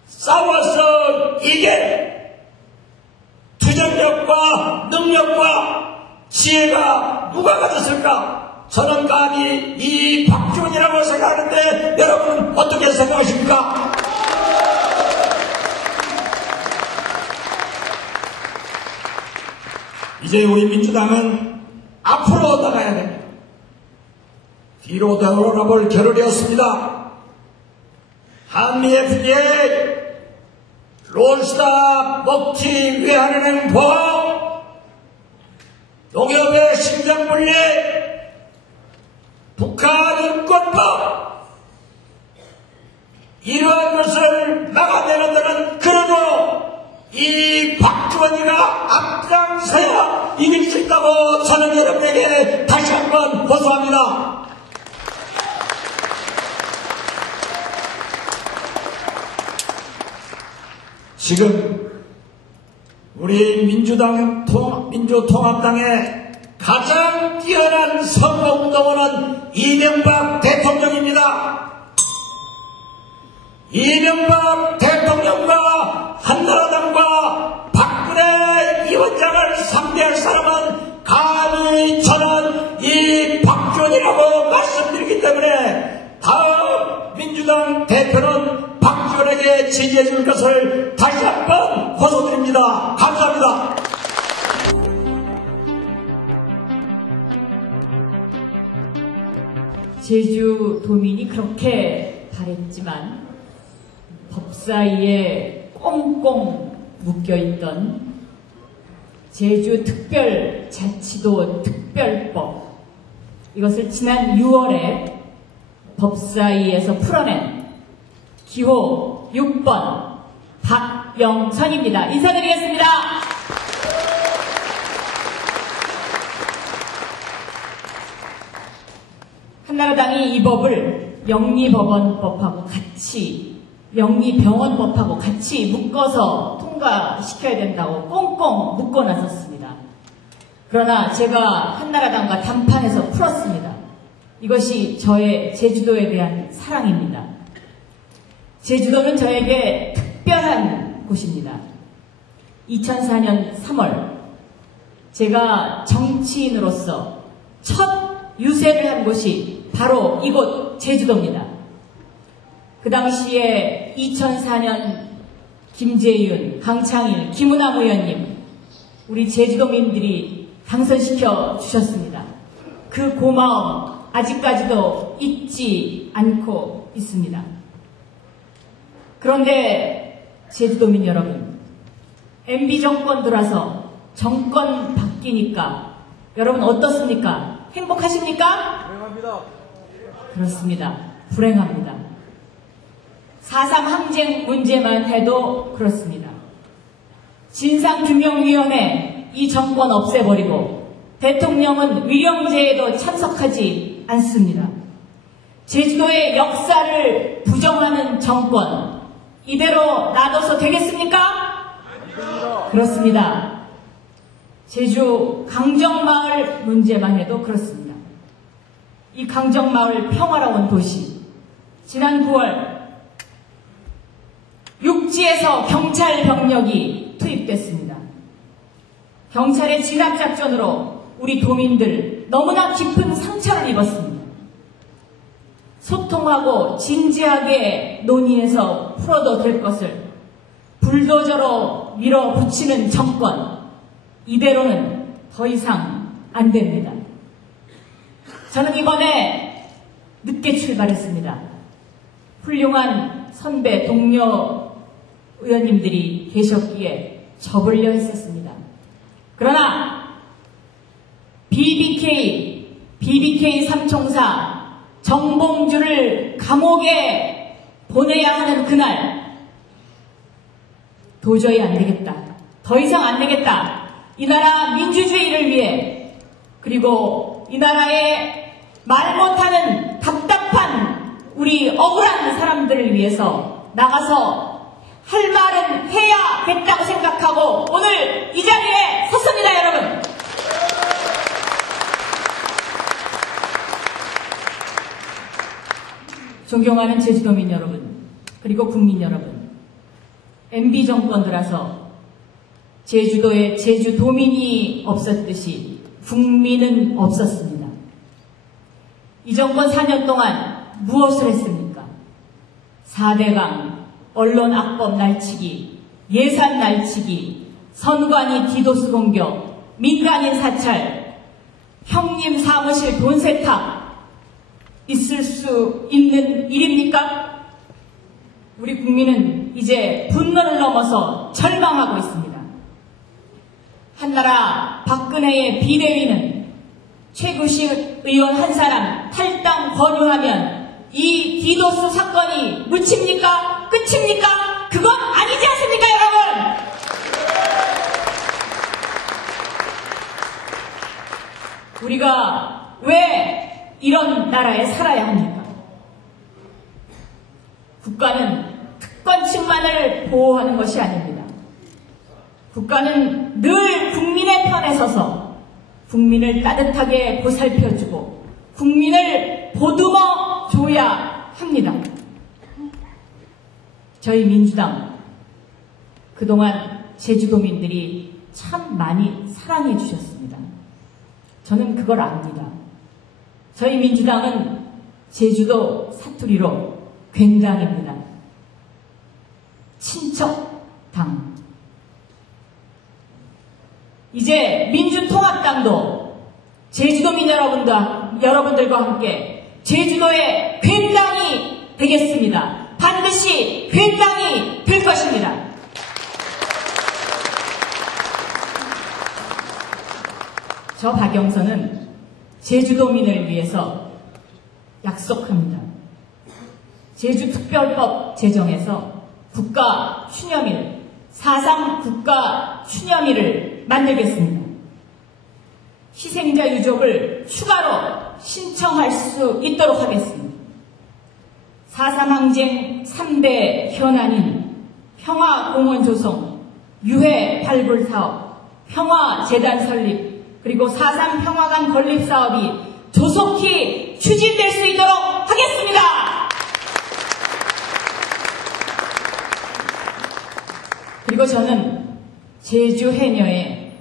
싸워서 이게 투쟁력과 능력과 지혜가 누가 가졌을까? 저는 감히 이 박지원이라고 생각하는데 여러분은 어떻게 생각하십니까? 이제 우리 민주당은 앞으로 나가야 됩니다. 뒤로 돌아볼 겨를이 없습니다. 한미 FTA, 론스타 먹기 위해 하는 행보, 농협의 심장분리, 북한 인권법, 이러한 것을 막아내는다는 그래도 이 박지원이가 앞장서야 이길 수 있다고 저는 여러분에게 다시 한번 호소합니다. 지금 우리 민주통합당의 가장 뛰어난 선거운동원은 이명박 대통령입니다. 이명박 대통령과 한나라당과 박근혜 위원장을 상대할 사람은 감히 저는 이 박지원이라고 말씀드리기 때문에 다음 민주당 대표는 박지원에게 지지해 줄 것을 다시 한번 호소드립니다. 감사합니다. 제주 도민이 그렇게 바랬지만 법사위에 꽁꽁 묶여있던 제주 특별자치도 특별법, 이것을 지난 6월에 법사위에서 풀어낸 기호 6번 박영선입니다. 인사드리겠습니다. 한나라당이 이 법을 영리법원법하고 같이, 영리병원법하고 같이 묶어서 통과시켜야 된다고 꽁꽁 묶어 나섰습니다. 그러나 제가 한나라당과 담판해서 풀었습니다. 이것이 저의 제주도에 대한 사랑입니다. 제주도는 저에게 특별한 곳입니다. 2004년 3월 제가 정치인으로서 첫 유세를 한 곳이 바로 이곳 제주도입니다. 그 당시에 2004년 김재윤, 강창일, 김은남 의원님, 우리 제주도민들이 당선시켜 주셨습니다. 그 고마움 아직까지도 잊지 않고 있습니다. 그런데 제주도민 여러분, MB 정권 들어서 정권 바뀌니까 여러분 어떻습니까? 행복하십니까? 불행합니다. 그렇습니다. 불행합니다. 4.3 항쟁 문제만 해도 그렇습니다. 진상규명위원회 이 정권 없애버리고 대통령은 위령제에도 참석하지 않습니다. 제주도의 역사를 부정하는 정권, 이대로 놔둬서 되겠습니까? 그렇습니다. 제주 강정마을 문제만 해도 그렇습니다. 이 강정마을 평화로운 도시, 지난 9월 육지에서 경찰 병력이 투입됐습니다. 경찰의 진압작전으로 우리 도민들 너무나 깊은 상처를 입었습니다. 소통하고 진지하게 논의해서 풀어도 될 것을 불도저로 밀어붙이는 정권, 이대로는 더 이상 안 됩니다. 저는 이번에 늦게 출발했습니다. 훌륭한 선배 동료 의원님들이 계셨기에 접으려 했었습니다. 그러나 BBK 삼총사 정봉주를 감옥에 보내야 하는 그날, 도저히 안 되겠다. 더 이상 안 되겠다. 이 나라 민주주의를 위해, 그리고 이 나라의 말 못하는 답답한 우리 억울한 사람들을 위해서 나가서 할 말은 해야겠다고 생각하고 오늘 이 자리에 섰습니다, 여러분. 존경하는 제주도민 여러분, 그리고 국민 여러분, MB 정권 들어서 제주도에 제주도민이 없었듯이 국민은 없었습니다. 이 정권 4년 동안 무엇을 했습니까? 4대강, 언론 악법 날치기, 예산 날치기, 선관위 디도스 공격, 민간인 사찰, 형님 사무실 돈 세탁, 있을 수 있는 일입니까? 우리 국민은 이제 분노를 넘어서 절망하고 있습니다. 한나라 박근혜의 비대위는 최구식 의원 한 사람 탈당 권유하면 이 디도스 사건이 묻힙니까? 끝입니까? 그건 아니지 않습니까, 여러분? 우리가 왜 이런 나라에 살아야 합니까? 국가는 특권층만을 보호하는 것이 아닙니다. 국가는 늘 국민의 편에 서서 국민을 따뜻하게 보살펴주고 국민을 보듬어 줘야 합니다. 저희 민주당 그동안 제주도민들이 참 많이 사랑해 주셨습니다. 저는 그걸 압니다. 저희 민주당은 제주도 사투리로 굉장입니다. 친척당. 이제 민주통합당도 제주도민 여러분들과 함께 제주도의 굉장히 되겠습니다. 반드시 굉장히 될 것입니다. 저 박영선은 제주도민을 위해서 약속합니다. 제주특별법 제정해서 국가 추념일, 4.3 국가 추념일을 만들겠습니다. 희생자 유족을 추가로 신청할 수 있도록 하겠습니다. 4.3 항쟁 3대 현안인 평화공원 조성, 유해 발굴 사업, 평화재단 설립, 그리고 4.3 평화관 건립 사업이 조속히 추진될 수 있도록 하겠습니다. 그리고 저는 제주 해녀의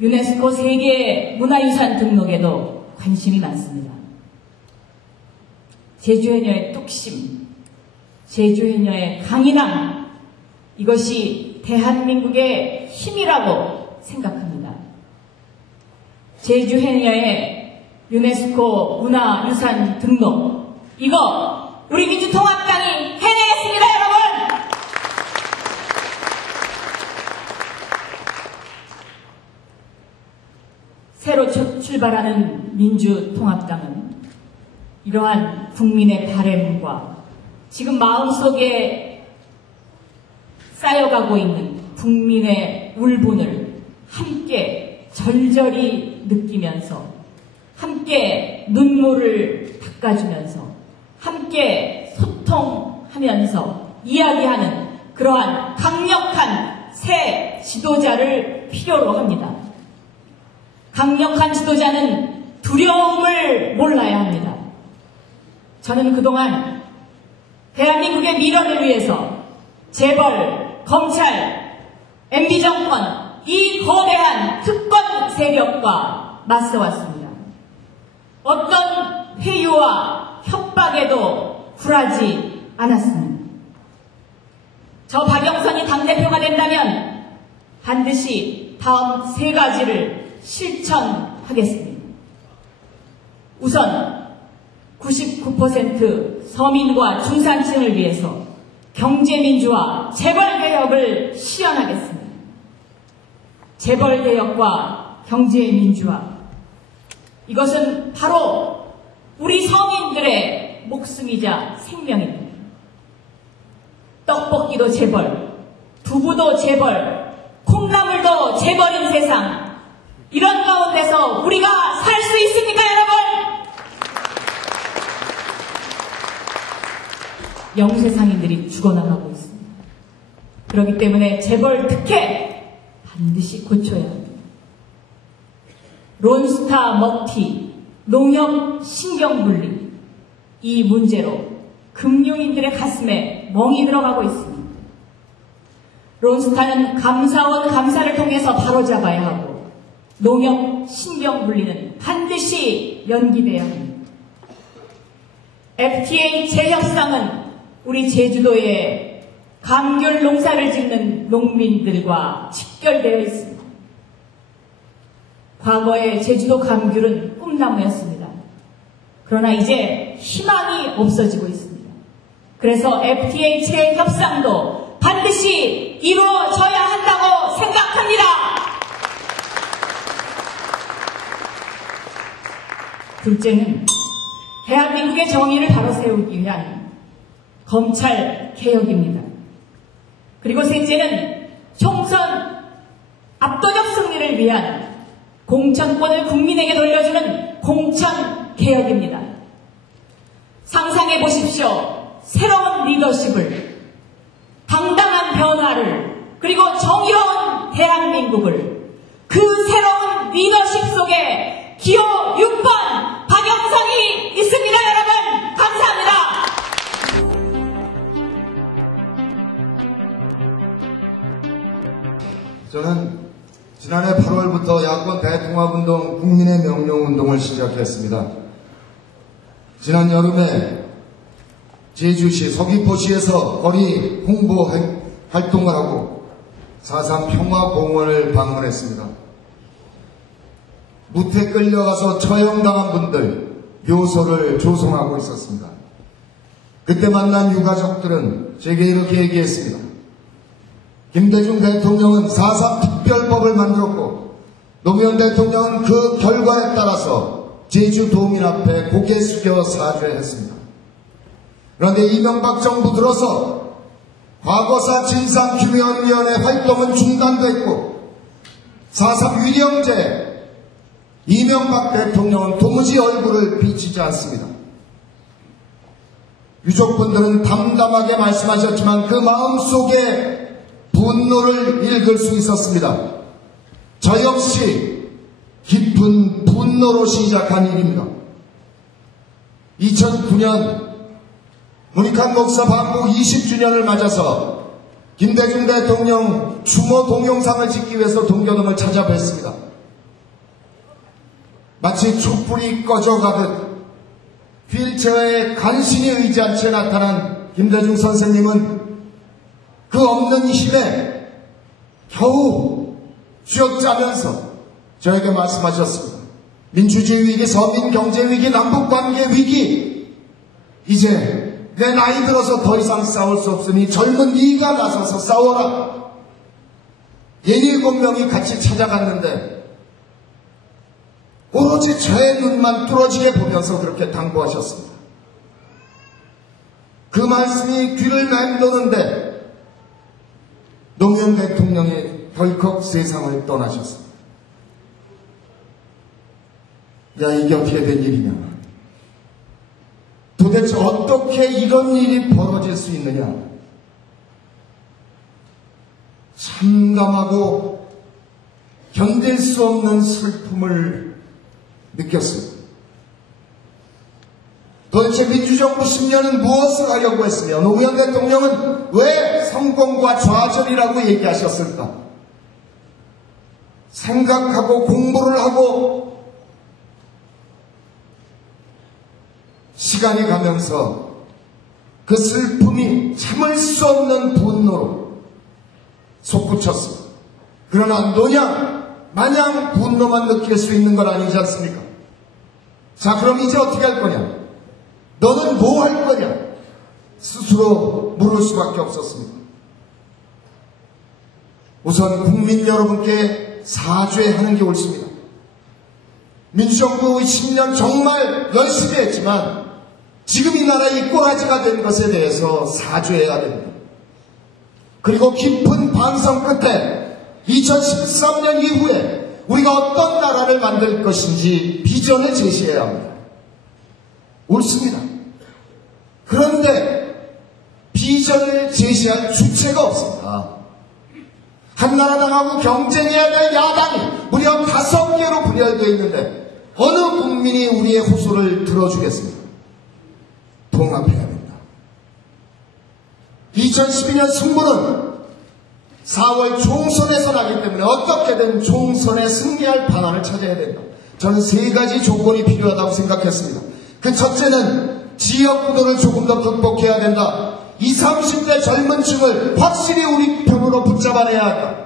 유네스코 세계 문화유산 등록에도 관심이 많습니다. 제주 해녀의 뚝심, 제주 해녀의 강인함, 이것이 대한민국의 힘이라고 생각합니다. 제주 해녀의 유네스코 문화유산 등록, 이거 우리 민주통합당이 해내겠습니다, 여러분! 새로 출발하는 민주통합당은 이러한 국민의 바램과 지금 마음속에 쌓여가고 있는 국민의 울분을 함께 절절히 느끼면서 함께 눈물을 닦아주면서 함께 소통하면서 이야기하는 그러한 강력한 새 지도자를 필요로 합니다. 강력한 지도자는 두려움을 몰라야 합니다. 저는 그동안 대한민국의 미래를 위해서 재벌, 검찰, MB정권, 이 거대한 특권 세력과 맞서왔습니다. 어떤 회유와 협박에도 굴하지 않았습니다. 저 박영선이 당대표가 된다면 반드시 다음 3가지를 실천하겠습니다. 우선 99% 서민과 중산층을 위해서 경제민주화, 재벌개혁을 실현하겠습니다. 재벌개혁과 경제민주화, 이것은 바로 우리 서민들의 목숨이자 생명입니다. 떡볶이도 재벌, 두부도 재벌, 콩나물도 재벌인 세상, 이런 가운데서 우리가 살 수 있습니까, 여러분? 영세상인들이 죽어나가고 있습니다. 그렇기 때문에 재벌 특혜 반드시 고쳐야 합니다. 론스타 먹튀, 농협 신경분리, 이 문제로 금융인들의 가슴에 멍이 들어가고 있습니다. 론스타는 감사원 감사를 통해서 바로잡아야 하고 농협 신경분리는 반드시 연기돼야 합니다. FTA 재협상은 우리 제주도에 감귤 농사를 짓는 농민들과 직결되어 있습니다. 과거에 제주도 감귤은 꿈나무였습니다. 그러나 이제 희망이 없어지고 있습니다. 그래서 FTA 재협상도 반드시 이루어져야 한다고 생각합니다. 둘째는 대한민국의 정의를 바로 세우기 위한 검찰 개혁입니다. 그리고 셋째는 총선 압도적 승리를 위한 공천권을 국민에게 돌려주는 공천 개혁입니다. 상상해 보십시오. 새로운 리더십을, 당당한 변화를, 그리고 정의로운 대한민국을, 그 새로운 리더십 속에 기호 6번 박영선이 있습니다. 여러분 감사합니다. 저는 지난해 8월부터 야권 대통합운동 국민의 명령운동을 시작했습니다. 지난 여름에 제주시 서귀포시에서 거리 홍보 활동을 하고 4.3 평화공원을 방문했습니다. 무태 끌려가서 처형당한 분들 묘소를 조성하고 있었습니다. 그때 만난 유가족들은 제게 이렇게 얘기했습니다. 김대중 대통령은 4.3 특별법을 만들었고 노무현 대통령은 그 결과에 따라서 제주도민 앞에 고개 숙여 사죄했습니다. 그런데 이명박 정부 들어서 과거사 진상규명위원회 활동은 중단됐고 4.3 위령제 이명박 대통령은 도무지 얼굴을 비치지 않습니다. 유족분들은 담담하게 말씀하셨지만 그 마음속에 분노를 읽을 수 있었습니다. 저 역시 깊은 분노로 시작한 일입니다. 2009년 문익환 목사 반복 20주년을 맞아서 김대중 대통령 추모 동영상을 찍기 위해서 동교동을 찾아뵀습니다. 마치 촛불이 꺼져가듯 휠체어에 간신히 의지한 채 나타난 김대중 선생님은 그 없는 힘에 겨우 쥐어짜면서 저에게 말씀하셨습니다. 민주주의 위기, 서민 경제 위기, 남북관계 위기, 이제 내 나이 들어서 더 이상 싸울 수 없으니 젊은 네가 나서서 싸워라. 17명이 같이 찾아갔는데 오로지 저의 눈만 뚫어지게 보면서 그렇게 당부하셨습니다. 그 말씀이 귀를 맴도는데 노무현 대통령이 덜컥 세상을 떠나셨습니다. 야, 이게 어떻게 된 일이냐? 도대체 어떻게 이런 일이 벌어질 수 있느냐? 참담하고 견딜 수 없는 슬픔을 느꼈습니다. 도대체 민주정부 10년은 무엇을 하려고 했으며 노무현 대통령은 왜 성공과 좌절이라고 얘기하셨을까? 생각하고 공부를 하고 시간이 가면서 그 슬픔이 참을 수 없는 분노로 솟구쳤습니다. 그러나 노냐 마냥 분노만 느낄 수 있는 건 아니지 않습니까? 자, 그럼 이제 어떻게 할 거냐? 너는 뭐 할 거냐? 스스로 물을 수밖에 없었습니다. 우선 국민 여러분께 사죄하는 게 옳습니다. 민주정부 10년 정말 열심히 했지만 지금 이 나라 이 꼬라지가 된 것에 대해서 사죄해야 됩니다. 그리고 깊은 반성 끝에 2013년 이후에 우리가 어떤 나라를 만들 것인지 비전을 제시해야 합니다. 옳습니다. 그런데 비전을 제시할 주체가 없습니다. 한나라당하고 경쟁해야 될 야당이 무려 5개로 분열되어 있는데 어느 국민이 우리의 호소를 들어주겠습니까? 통합해야 됩니다. 2012년 승부는 4월 총선에서 나기 때문에 어떻게든 총선에 승리할 방안을 찾아야 된다. 저는 3가지 조건이 필요하다고 생각했습니다. 그 첫째는 지역구도를 조금 더 극복해야 된다. 20, 30대 젊은 층을 확실히 우리 편으로 붙잡아내야 한다.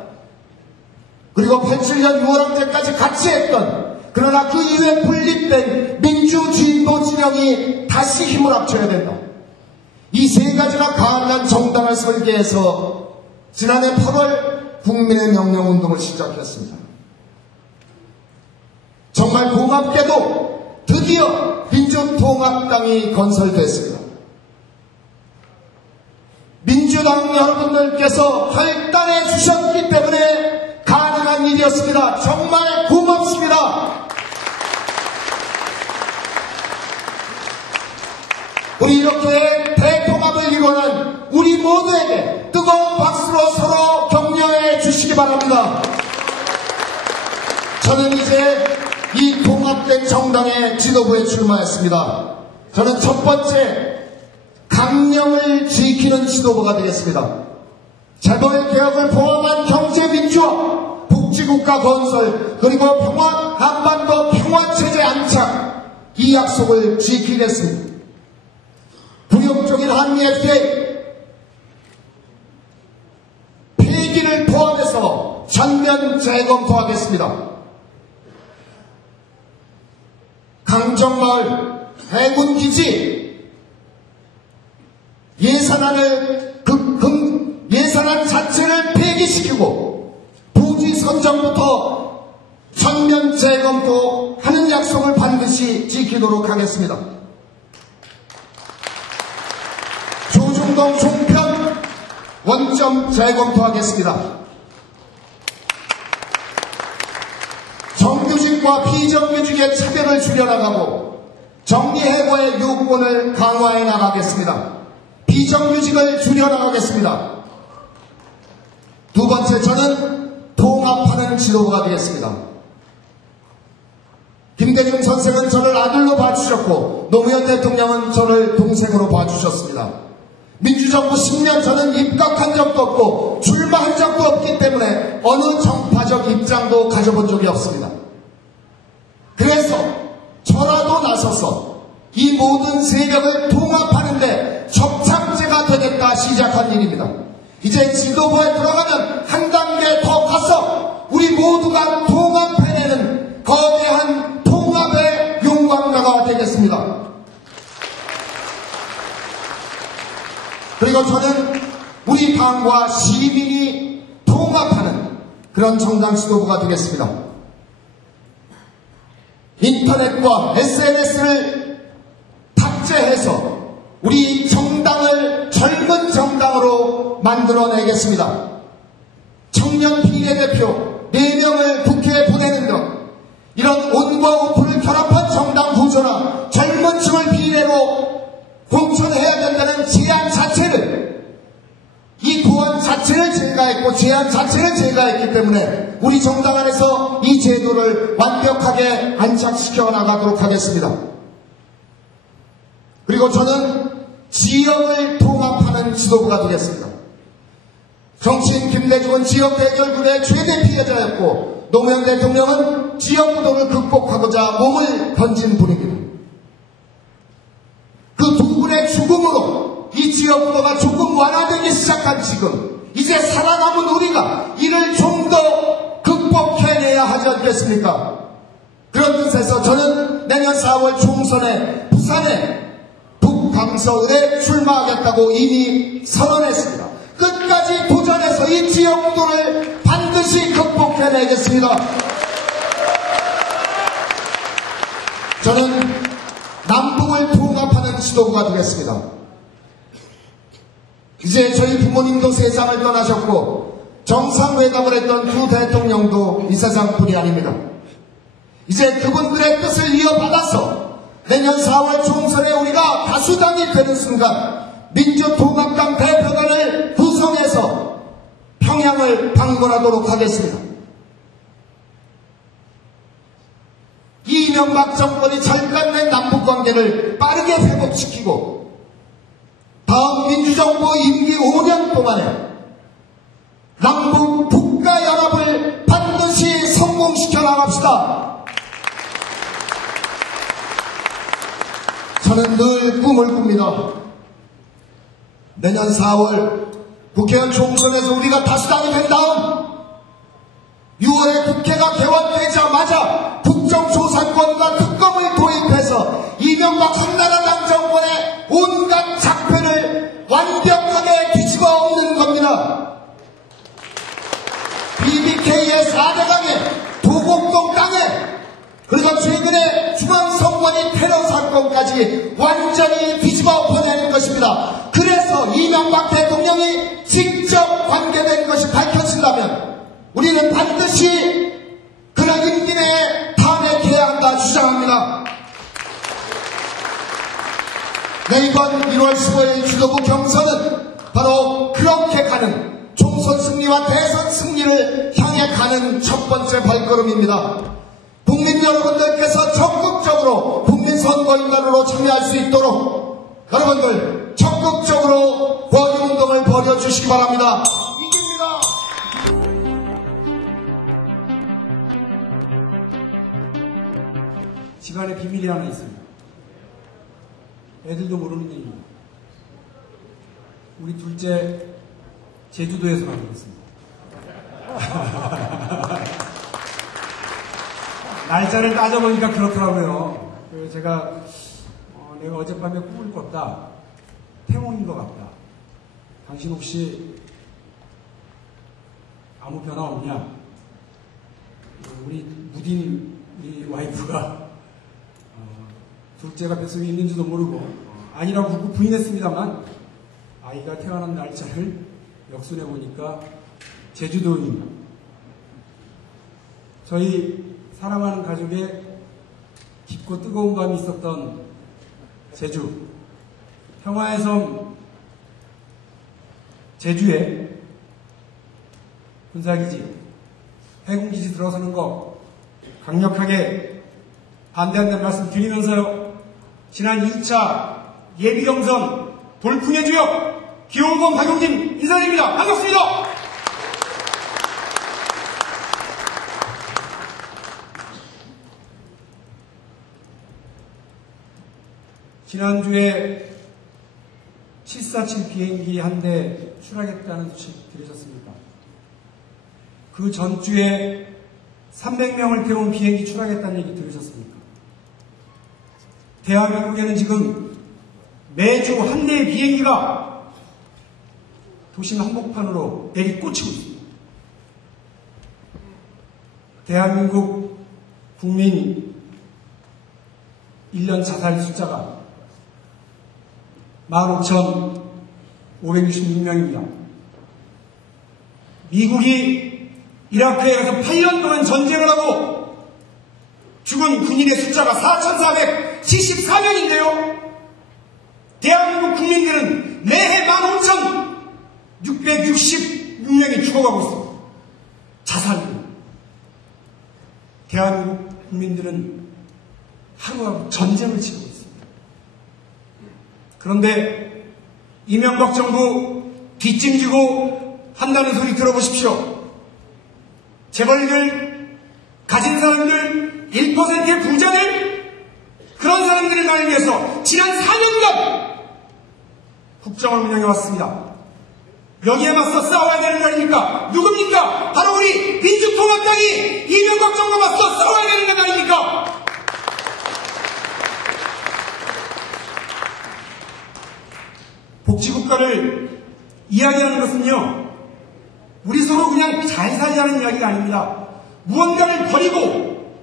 그리고 87년 6월 때까지 같이 했던 그러나 그 이후에 분립된 민주진보 진영이 다시 힘을 합쳐야 된다. 이 3가지나 가능한 정당을 설계해서 지난해 8월 국민의 명령운동을 시작했습니다. 정말 고맙게도 드디어 민주통합당이 건설됐습니다. 민주당 여러분들께서 결단해 주셨기 때문에 가능한 일이었습니다. 정말 고맙습니다. 우리 이렇게 대통합을 이루는 우리 모두에게 뜨거운 박수로 서로 격려해 주시기 바랍니다. 저는 이제 이 통합된 정당의 지도부에 출마했습니다. 저는 첫 번째 강령을 지키는 지도부가 되겠습니다. 재벌개혁을 포함한 경제민주화, 복지국가 건설, 그리고 한반도 평화체제 안착, 이 약속을 지키겠습니다. 불용적인 한미 FTA 폐기를 포함해서 전면 재검토하겠습니다. 강정마을 해군기지 예산안 자체를 폐기시키고 부지 선정부터 전면 재검토하는 약속을 반드시 지키도록 하겠습니다. 조중동 종편 원점 재검토하겠습니다. 정규직과 비정규직의 차별을 줄여나가고 정리해고의 요건을 강화해 나가겠습니다. 비정규직을 줄여나가겠습니다. 두 번째, 저는 통합하는 지도부가 되겠습니다. 김대중 선생은 저를 아들로 봐주셨고 노무현 대통령은 저를 동생으로 봐주셨습니다. 민주정부 10년 저는 입각한 적도 없고 출마한 적도 없기 때문에 어느 정파적 입장도 가져본 적이 없습니다. 그래서 저라도 나서서 이 모든 세력을 통합하는데 접착제가 되겠다 시작한 일입니다. 이제 지도부에 들어가면 한 단계 더 가서 우리 모두가 통합해내는 거대한 통합의 용광로가 되겠습니다. 그리고 저는 우리 당과 시민이 통합하는 그런 정당 지도부가 되겠습니다. 인터넷과 SNS를 탑재해서 우리 정당을 젊은 정당으로 만들어내겠습니다. 청년 비례대표 4명을 국회에 보내는 등 이런 온과 오프를 결합한 정당 구조나 젊은 층을 비례로 공천해야 된다는 제안 자체를, 이 고안 자체를 제거했고 제안 자체를 제거했기 때문에 우리 정당 안에서 이 제도를 완벽하게 안착시켜 나가도록 하겠습니다. 그리고 저는 지역을 통합하는 지도부가 되겠습니다. 정치인 김대중은 지역 대결굴의 최대 피해자였고 노무현 대통령은 지역 구도를 극복하고자 몸을 던진 분입니다. 그 두 분의 죽음으로 이 지역 구도가 조금 완화되기 시작한 지금, 이제 살아남은 우리가 이를 좀 더 극복해내야 하지 않겠습니까? 그런 뜻에서 저는 내년 4월 총선에 부산에 북강서을에 출마하겠다고 이미 선언했습니다. 끝까지 도전해서 이 지역 구도를 반드시 극복해내겠습니다. 저는 남북을 통합하는 지도부가 되겠습니다. 이제 저희 부모님도 세상을 떠나셨고 정상회담을 했던 두 대통령도 이 세상뿐이 아닙니다. 이제 그분들의 뜻을 이어받아서 내년 4월 총선에 우리가 다수당이 되는 순간 민주통합당 대표단을 구성해서 평양을 방문하도록 하겠습니다. 이명박 정권이 잘못된 남북관계를 빠르게 회복시키고 다음 민주정부 임기 5년 동안에 남북 국가연합을 반드시 성공시켜 나갑시다. 저는 늘 꿈을 꿉니다. 내년 4월 국회의원 총선에서 우리가 다수당이 된 다음 6월에 국회가 개원되자마자 국정조사권과 특검을 도입해서 이명박 한나라당 정권의 온갖 작패를 완벽하게 뒤집어 엎는 겁니다. BBK의 4대 강에, 도곡동 땅에, 그리고 최근에 중앙선관위 테러 사건까지 완전히 뒤집어 엎어내는 것입니다. 그래서 이명박 대통령이 직접 관계된 것이 밝혀진다면 우리는 반드시 그런 임기 내에 탄핵해야 한다 주장합니다. 네, 이번 1월 15일 지도부 경선은 바로 그렇게 가는 총선 승리와 대선 승리를 향해 가는 첫 번째 발걸음입니다. 국민 여러분들께서 적극적으로 국민선거인단으로 참여할 수 있도록 여러분들 적극적으로 권위운동을 벌여주시기 바랍니다. 집안에 비밀이 하나 있습니다. 애들도 모르는 일입니다. 우리 둘째 제주도에서 만났습니다. 날짜를 따져보니까 그렇더라고요. 제가 내가 어젯밤에 꿈을 꿨다. 태몽인 것 같다. 당신 혹시 아무 변화 없냐? 우리 무딘 우리 와이프가 둘째가 뱃속에 있는지도 모르고 아니라고 부인했습니다만 아이가 태어난 날짜를 역순해 보니까 제주도입니다. 저희 사랑하는 가족의 깊고 뜨거운 밤이 있었던 제주 평화의 섬 제주에 군사기지 해군기지 들어서는 거 강력하게 반대한다는 말씀 드리면서요. 지난 2차 예비경선 돌풍의 주역 기호범 박용진 인사드립니다. 반갑습니다. 지난주에 747 비행기 한 대 추락했다는 소식 들으셨습니까? 그 전주에 300명을 태운 비행기 추락했다는 얘기 들으셨습니까? 대한민국에는 지금 매주 한 대의 비행기가 도심 한복판으로 내리꽂히고 있습니다. 대한민국 국민 1년 자살 숫자가 15,566명입니다. 미국이 이라크에 가서 8년 동안 전쟁을 하고 죽은 군인의 숫자가 4,474명인데요. 대한민국 국민들은 매해 15,666명이 죽어가고 있습니다. 자살로. 대한민국 국민들은 하루하루 전쟁을 치르고 있습니다. 그런데 이명박 정부 뒷짐지고 한다는 소리 들어보십시오. 재벌들, 가진 사람들, 1%의 부자들, 그런 사람들을 나를 위해서 지난 4년간 국정을 운영해왔습니다. 여기에 맞서 싸워야 되는 거 아닙니까? 누굽니까? 바로 우리 민주통합당이 이명박 정부와 맞서 싸워야 되는 거 아닙니까? 복지국가를 이야기하는 것은요, 우리 서로 그냥 잘 살자는 이야기가 아닙니다. 무언가를 버리고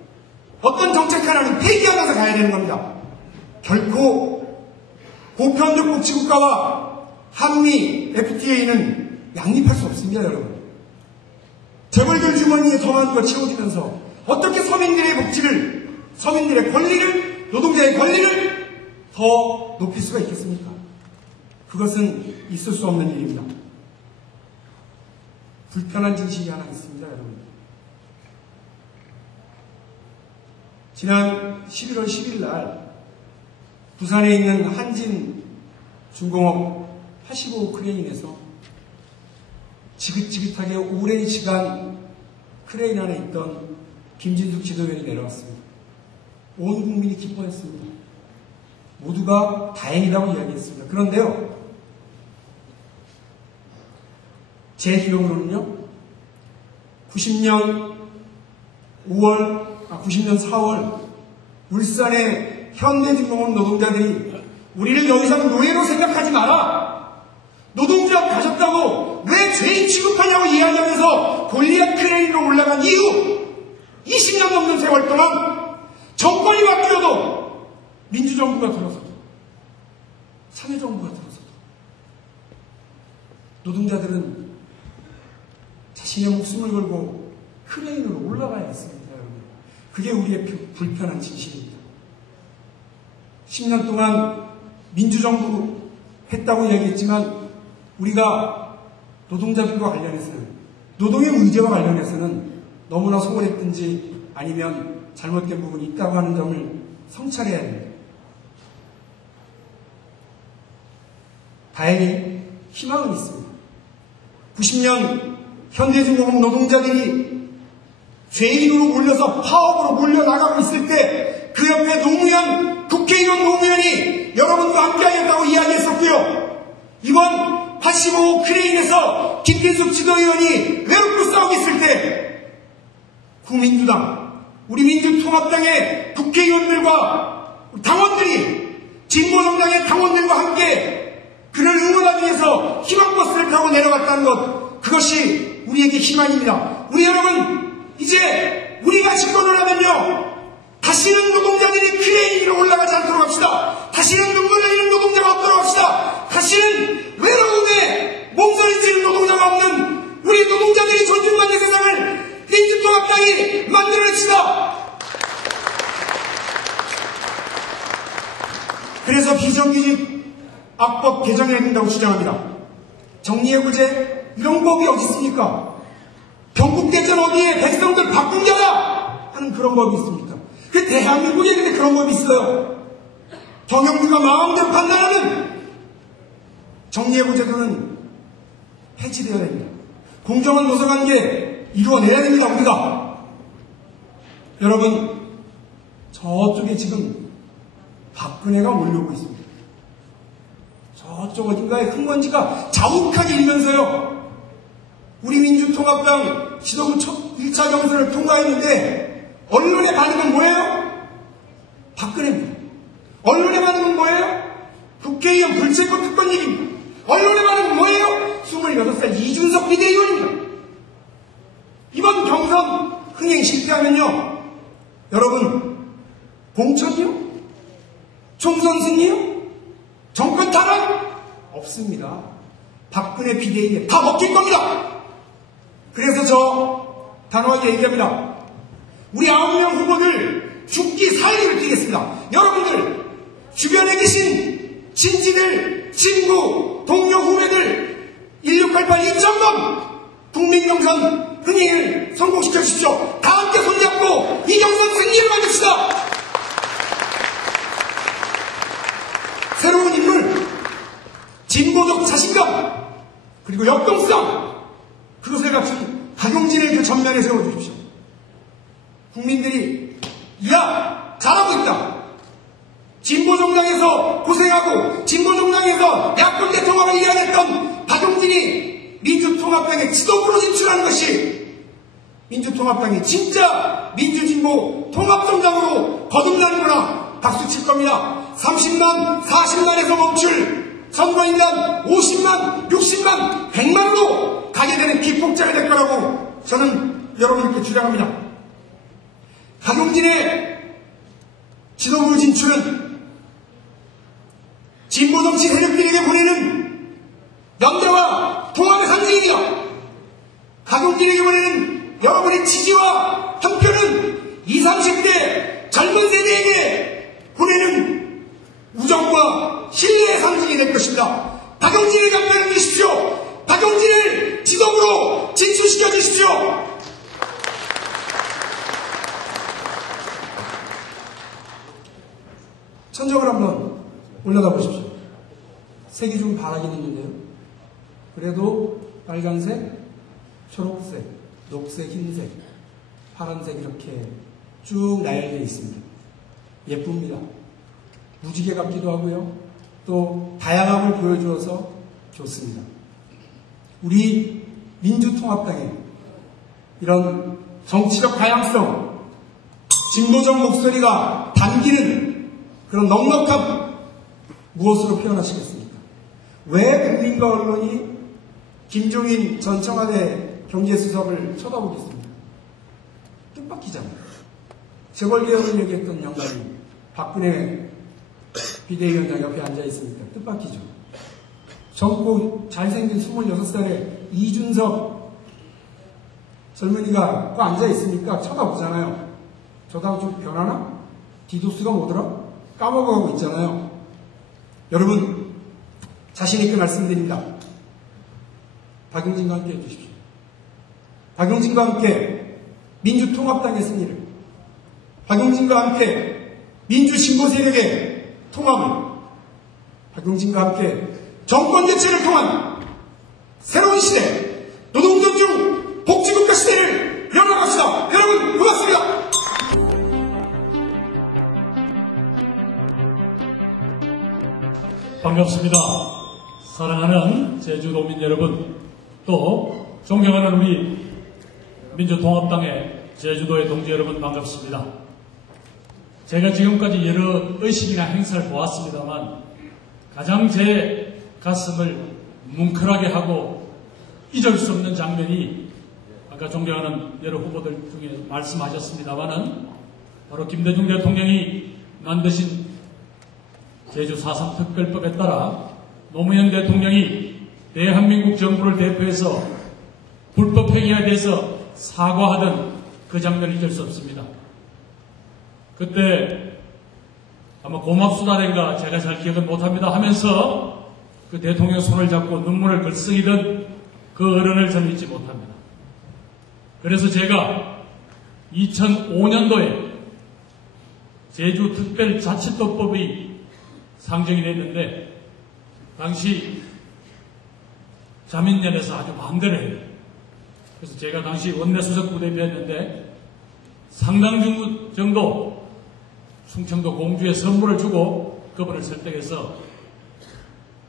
어떤 정책 하나는 폐기하면서 가야 되는 겁니다. 결코 보편적 복지국가와 한미 FTA는 양립할 수 없습니다, 여러분. 재벌들 주머니에 더 많은 걸 채워주면서 어떻게 서민들의 복지를, 서민들의 권리를, 노동자의 권리를 더 높일 수가 있겠습니까? 그것은 있을 수 없는 일입니다. 불편한 진실이 하나 있습니다, 여러분. 지난 11월 10일 날 부산에 있는 한진 중공업 85 크레인에서 지긋지긋하게 오랜 시간 크레인 안에 있던 김진숙 지도위원이 내려왔습니다. 온 국민이 기뻐했습니다. 모두가 다행이라고 이야기했습니다. 그런데요, 제 기억으로는요, 90년 4월 울산의 현대중공업 노동자들이 우리를 더 이상 노예로 생각하지 마라, 노동조합 가졌다고 왜 죄인 취급하냐고 이야기하면서 골리앗 크레인으로 올라간 이후 20년 넘는 세월 동안 정권이 바뀌어도 민주정부가 들어서도 참여정부가 들어서도 노동자들은 자신의 목숨을 걸고 크레인으로 올라가야겠습니다, 여러분. 그게 우리의 불편한 진실입니다. 10년 동안 민주정부 했다고 이야기했지만 우리가 노동자들과 관련해서는, 노동의 문제와 관련해서는 너무나 소홀했든지 아니면 잘못된 부분이 있다고 하는 점을 성찰해야 됩니다. 다행히 희망은 있습니다. 90년 현대중공업 노동자들이 죄인으로 몰려서 파업으로 몰려나가고 있을 때 그 옆에 노무현, 국회의원 노무현이 여러분과 함께하겠다고 이야기했었고요. 이번 85 크레인에서 김민숙 지도위원이 외롭고 싸우고 있을 때 국민주당, 우리 민주통합당의 국회의원들과 당원들이 진보정당의 당원들과 함께 그를 응원하기 위해서 희망버스를 타고 내려갔다는 것, 그것이 우리에게 희망입니다. 우리 여러분, 이제 우리가 집권을 하면요, 다시는 노동자들이 크레인 위로 올라가지 않도록 합시다. 다시는 눈물 흘리는 노동자가 없도록 합시다. 다시는 외로움에 몸서리 지는 노동자가 없는 우리 노동자들이 존중받는 세상을 민주통합당이 만들어냅시다. 그래서 비정규직 악법 개정해야 된다고 주장합니다. 정리해보제 이런 법이 어디 있습니까? 경국대전 어디에 백성들 바꾼 자다 하는 그런 법이 있습니까? 그 대한민국에 근데 그런 법이 있어요. 경영부가 마음대로 판단하는 정리해보제도는 해지되어야 됩니다. 공정한 노사관계 이루어내야 됩니다. 우리가. 여러분, 저쪽에 지금 박근혜가 몰려오고 있습니다. 저쪽 어딘가에 큰 먼지가 자욱하게 일면서요, 우리 민주통합당 지도부 첫 1차 경선을 통과했는데 언론의 반응은 뭐예요? 박근혜입니다. 언론의 반응은 뭐예요? 국회의원 불체포 특권 얘기입니다. 언론의 반응은 뭐예요? 26살 이준석 비대위원입니다. 이번 경선 흥행 실패하면요, 여러분, 공천이요? 총선 승리요? 정권 탈환? 없습니다. 박근혜 비대위에 다 먹힐 겁니다. 그래서 저 단호하게 얘기합니다. 우리 9명 후보들 죽기 살기를 뛰겠습니다. 여러분들 주변에 계신 친지들, 친구, 동료, 후배들 1688 2,000번 국민경선 흥행을 성공시켜 주십시오. 다 함께 손잡고 이 경선 승리를 만듭시다. 새로운 인물, 진보적 자신감, 그리고 역동성, 그것을 갖춘 박용진을 그 전면에 세워주십시오. 국민들이 야, 잘하고 있다. 진보정당에서 고생하고 진보정당에서 야권 대통합을 이야기했던 박용진이 민주통합당의 지도부로 진출하는 것이 민주통합당이 진짜 민주진보 통합정당으로 거듭나는구나 박수 칠 겁니다. 30만, 40만에서 멈출 선거인단 50만, 60만, 100만으로 가게 되는 기폭제가 될 거라고 저는 여러분께 주장합니다. 박용진의 지도부 진출은 진보정치 세력들에게 보내는 연대와 통합의 상징입니다. 박용진에게 보내는 여러분의 지지와 한 표는 20, 30대 젊은 세대에게 보내는 우정과 신뢰의 상징이 될 것입니다. 박용진에게 한 표를 주십시오. 박용진을 지도부로 진출시켜 주십시오. 천정을 한번 올려다 보십시오. 색이 좀 바라긴 있는데요. 그래도 빨간색, 초록색, 녹색, 흰색, 파란색 이렇게 쭉 나열되어 있습니다. 예쁩니다. 무지개 같기도 하고요. 또 다양함을 보여주어서 좋습니다. 우리 민주통합당의 이런 정치적 다양성, 진보적 목소리가 담기는 그런 넉넉함 무엇으로 표현하시겠습니까? 왜 국민과 언론이 김종인 전 청와대 경제수석을 쳐다보겠습니까? 뜻밖이잖아요. 재벌개혁을 얘기했던 양반이 박근혜 비대위원장 옆에 앉아있으니까 뜻밖이죠. 젊고 잘생긴 26살의 이준석 젊은이가 그 앉아있으니까 쳐다보잖아요. 저다음 좀 변하나? 디도스가 뭐더라? 까먹어가고 있잖아요. 여러분, 자신있게 말씀드립니다. 박용진과 함께 해주십시오. 박용진과 함께 민주통합당의 승리를, 박용진과 함께 민주신고 세력의 통합을, 박용진과 함께 정권 교체를 통한 새로운 시대, 노동존중 복지국가 시대를 열어갑시다. 여러분 고맙습니다. 반갑습니다. 사랑하는 제주도민 여러분, 또 존경하는 우리 민주통합당의 제주도의 동지 여러분 반갑습니다. 제가 지금까지 여러 의식이나 행사를 보았습니다만 가장 제 가슴을 뭉클하게 하고 잊을 수 없는 장면이 아까 존경하는 여러 후보들 중에 말씀하셨습니다만은 바로 김대중 대통령이 만드신 제주 4.3 특별법에 따라 노무현 대통령이 대한민국 정부를 대표해서 불법 행위에 대해서 사과하던 그 장면을 잊을 수 없습니다. 그때 아마 고맙수다인가 제가 잘 기억은 못합니다 하면서 그 대통령 손을 잡고 눈물을 글썽이던 그 어른을 저는 잊지 못합니다. 그래서 제가 2005년도에 제주특별자치도법이 상정이 됐는데 당시 자민련에서 아주 마음대로 해요. 그래서 제가 당시 원내수석 부대표였는데 상당 정도 충청도 공주에 선물을 주고 그분을 설득해서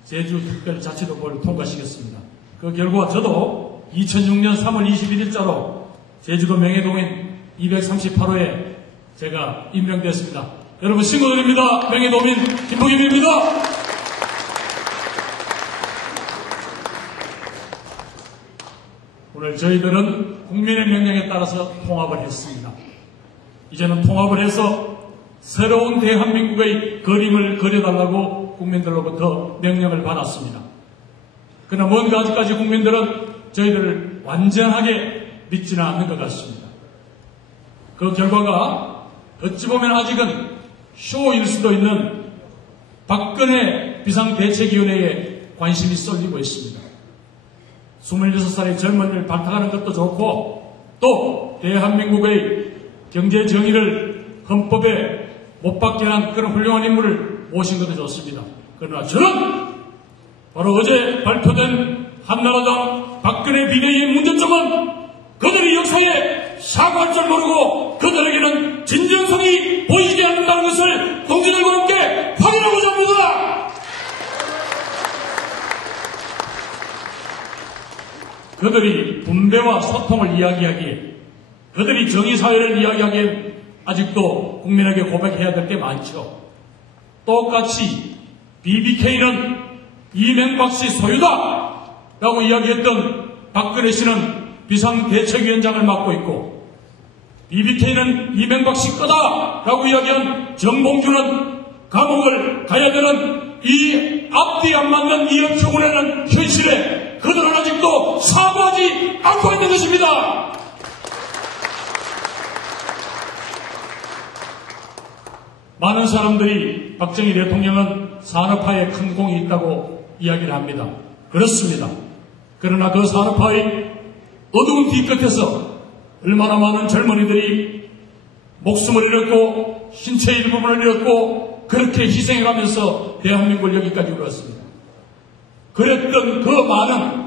제주특별자치도법을 통과시켰습니다. 그 결과 저도 2006년 3월 21일자로 제주도 명예도민 238호에 제가 임명됐습니다. 여러분 신고드립니다. 명예도민 김봉임입니다. 오늘 저희들은 국민의 명령에 따라서 통합을 했습니다. 이제는 통합을 해서 새로운 대한민국의 그림을 그려달라고 국민들로부터 명령을 받았습니다. 그러나 뭔가 아직까지 국민들은 저희들을 완전하게 믿지는 않는 것 같습니다. 그 결과가 어찌 보면 아직은 쇼일 수도 있는 박근혜 비상대책위원회에 관심이 쏠리고 있습니다. 26살의 젊은이를 발탁하는 것도 좋고 또 대한민국의 경제 정의를 헌법에 못 박게 한 그런 훌륭한 인물을 모신 것도 좋습니다. 그러나 저는 바로 어제 발표된 한나라당 박근혜 비대위의 문제점은 그들이 역사에 사과할 줄 모르고 그들에게는 진정성이 보이지 않는다는 것을 동지들과 함께 확인하고자 합니다. 그들이 분배와 소통을 이야기하기에, 그들이 정의사회를 이야기하기에 아직도 국민에게 고백해야 될 게 많죠. 똑같이 BBK는 이명박 씨 소유다 라고 이야기했던 박근혜 씨는 비상대책위원장을 맡고 있고, BBK는 이명박 씨 거다 라고 이야기한 정봉주는 감옥을 가야 되는 이 앞뒤 안 맞는 이 엉켜구레는 현실에 그들은 아직도 사과하지 않고 있는 것입니다. 많은 사람들이 박정희 대통령은 산업화에 큰 공이 있다고 이야기를 합니다. 그렇습니다. 그러나 그 산업화의 어두운 뒤끝에서 얼마나 많은 젊은이들이 목숨을 잃었고 신체 일부분을 잃었고 그렇게 희생해가면서 대한민국을 여기까지 이루었습니다. 그랬던 그 많은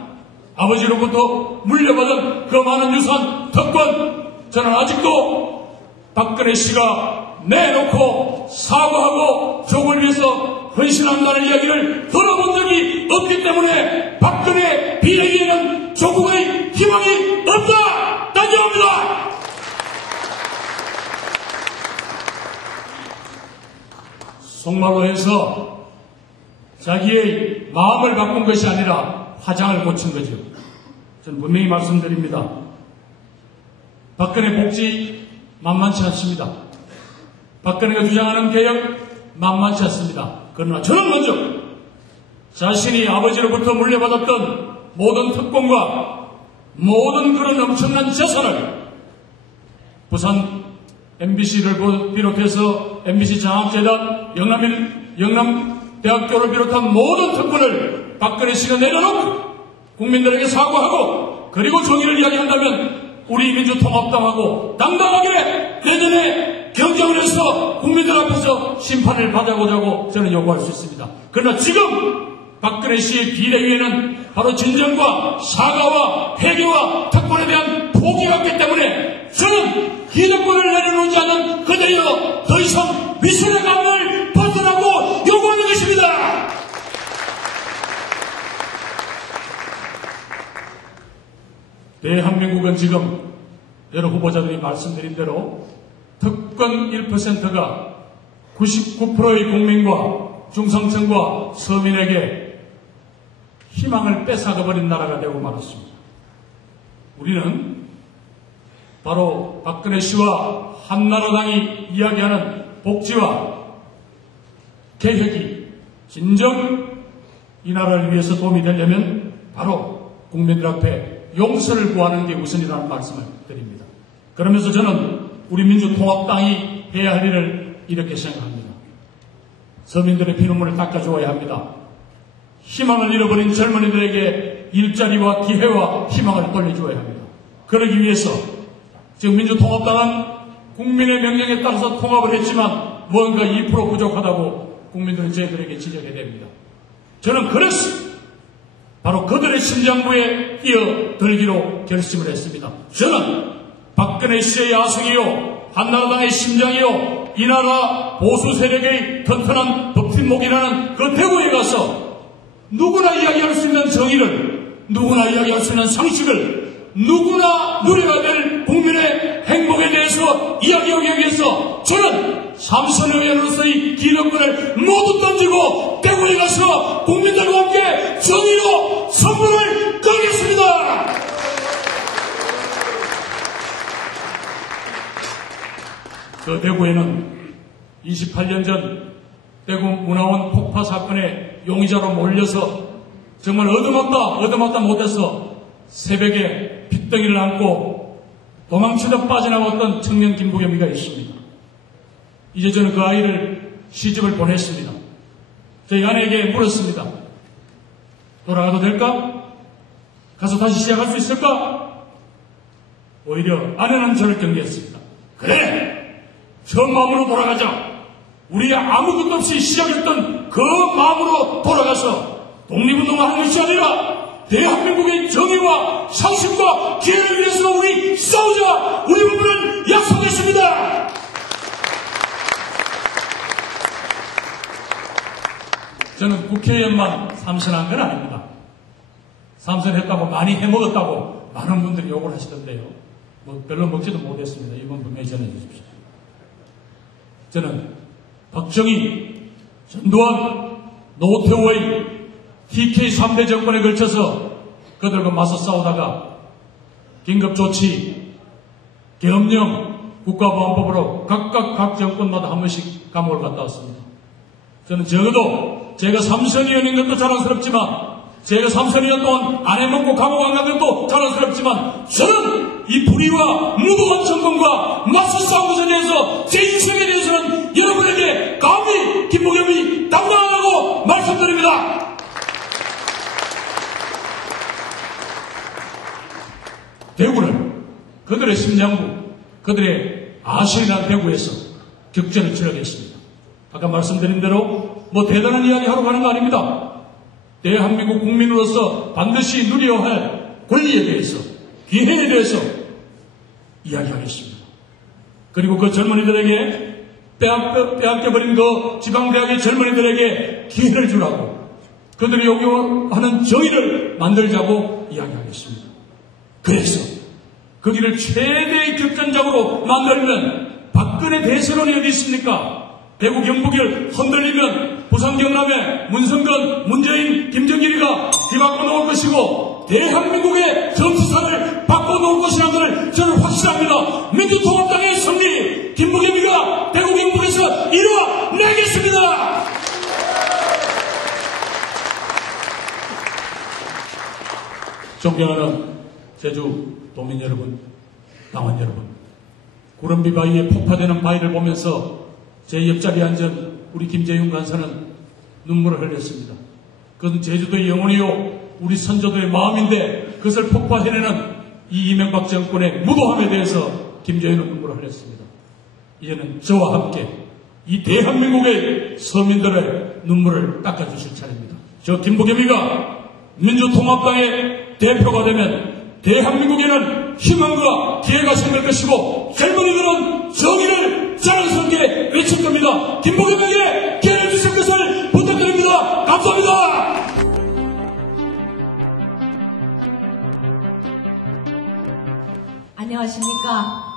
아버지로부터 물려받은 그 많은 유산, 특권, 저는 아직도 박근혜 씨가 내놓고 사과하고 조국을 위해서 헌신한다는 이야기를 들어본 적이 없기 때문에 박근혜 비대위에는 조국의 희망이 없다! 단정합니다! 속말로 해서 자기의 마음을 바꾼 것이 아니라 화장을 고친 거죠. 저는 분명히 말씀드립니다. 박근혜 복지 만만치 않습니다. 박근혜가 주장하는 개혁 만만치 않습니다. 그러나 저는 먼저 자신이 아버지로부터 물려받았던 모든 특권과 모든 그런 엄청난 재산을 부산 MBC를 비롯해서 MBC 장학재단, 영남대학교를 비롯한 모든 특권을 박근혜 씨가 내려놓고 국민들에게 사과하고 그리고 정의를 이야기한다면 우리 민주통합당하고 당당하게 내년에 경쟁을 해서 국민들 앞에서 심판을 받아보자고 하고 저는 요구할 수 있습니다. 그러나 지금 박근혜 씨의 비대위에는 바로 진정과 사과와 회개와 특권에 대한 포기가 없기 때문에 저는 기득권을 내려놓지 않은 그대여 더 이상 위선의 감을 벗어나고 요구하는 것입니다. 대한민국은 지금 여러 후보자들이 말씀드린 대로 특권 1%가 99%의 국민과 중상층과 서민에게 희망을 뺏어가버린 나라가 되고 말았습니다. 우리는 바로 박근혜 씨와 한나라당이 이야기하는 복지와 개혁이 진정 이 나라를 위해서 도움이 되려면 바로 국민들 앞에 용서를 구하는 게 우선이라는 말씀을 드립니다. 그러면서 저는 우리 민주통합당이 해야 할 일을 이렇게 생각합니다. 서민들의 피눈물을 닦아주어야 합니다. 희망을 잃어버린 젊은이들에게 일자리와 기회와 희망을 돌려주어야 합니다. 그러기 위해서 지금 민주통합당은 국민의 명령에 따라서 통합을 했지만 뭔가 2% 부족하다고 국민들은 저희들에게 지적해야 됩니다. 저는 그래서 바로 그들의 심장부에 뛰어들기로 결심을 했습니다. 저는 박근혜 씨의 야성이요, 한나라당의 심장이요, 이 나라 보수 세력의 튼튼한 버팀목이라는 그 대구에 가서 누구나 이야기할 수 있는 정의를, 누구나 이야기할 수 있는 상식을, 누구나 누려야 될 국민의 행복에 대해서 이야기하기 위해서 저는 삼선의원으로서의 기득권을 모두 던지고 대구에 가서 국민들과 함께 정의로 선물을 걸겠습니다. 그 대구에는 28년 전 대구 문화원 폭파 사건의 용의자로 몰려서 정말 얻어맞다 못해서 새벽에 핏덩이를 안고 도망치다 빠져나왔던 청년 김부겸이가 있습니다. 이제 저는 그 아이를 시집을 보냈습니다. 저희 아내에게 물었습니다. 돌아가도 될까? 가서 다시 시작할 수 있을까? 오히려 아내는 저를 경계했습니다. 그래! 저 마음으로 돌아가자. 우리 아무것도 없이 시작했던 그 마음으로 돌아가서 독립운동을 하는 것이 아니라 대한민국의 정의와 상식과 기회를 위해서 우리 싸우자. 우리 부부는 약속했습니다. 저는 국회의원만 삼선한 건 아닙니다. 삼선했다고 많이 해먹었다고 많은 분들이 욕을 하시던데요. 별로 먹지도 못했습니다. 이번 분명히 전해주십시오. 저는 박정희, 전두환, 노태우의 TK 3대 정권에 걸쳐서 그들과 맞서 싸우다가 긴급조치, 계엄령, 국가보안법으로 각각 각 정권마다 한 번씩 감옥을 갔다 왔습니다. 저는 적어도 제가 삼선위원인 것도 자랑스럽지만 제가 삼선위원 동안 안 해먹고 감옥 안 간 것도 자랑스럽지만 저는 이 불의와 무도한 정권과 맞서 싸운 것에 대해서 제 인생에 대해서는 여러분에게 감히 김부겸이 당당하다고 말씀드립니다. 대구는 그들의 심장부, 그들의 아실이라는 대구에서 격전을 치러겠습니다. 아까 말씀드린 대로 대단한 이야기 하러 가는 거 아닙니다. 대한민국 국민으로서 반드시 누려야 할 권리에 대해서, 기회에 대해서 이야기하겠습니다. 그리고 그 젊은이들에게 빼앗겨버린 그 지방대학의 젊은이들에게 기회를 주라고 그들이 요구하는 정의를 만들자고 이야기하겠습니다. 그래서 그 길을 최대의 격전장으로 만들면 박근혜 대선언이 어디 있습니까? 대구 경북을 흔들리면 부산 경남에 문성근, 문재인, 김정일이가 뒤바꿔놓을 것이고 대한민국의 정치사를 바꿔놓을 것이라는 것을 저는 확신합니다. 민주통합당의 승리, 김부겸이가 대구 경북에서 이루어내겠습니다. 존경하는 제주 도민 여러분, 당원 여러분, 구름비 바위에 폭파되는 바위를 보면서 제 옆자리에 앉은 우리 김재윤 간사는 눈물을 흘렸습니다. 그것은 제주도의 영혼이요 우리 선조들의 마음인데 그것을 폭파해내는 이 이명박 정권의 무도함에 대해서 김재윤은 눈물을 흘렸습니다. 이제는 저와 함께 이 대한민국의 서민들의 눈물을 닦아주실 차례입니다. 저 김부겸이가 민주통합당의 대표가 되면 대한민국에는 희망과 기회가 생길 것이고 젊은이들은 정의를 자랑스럽게 외칠 겁니다. 김부겸에게 기회를 주실 것을 부탁드립니다. 감사합니다. 안녕하십니까.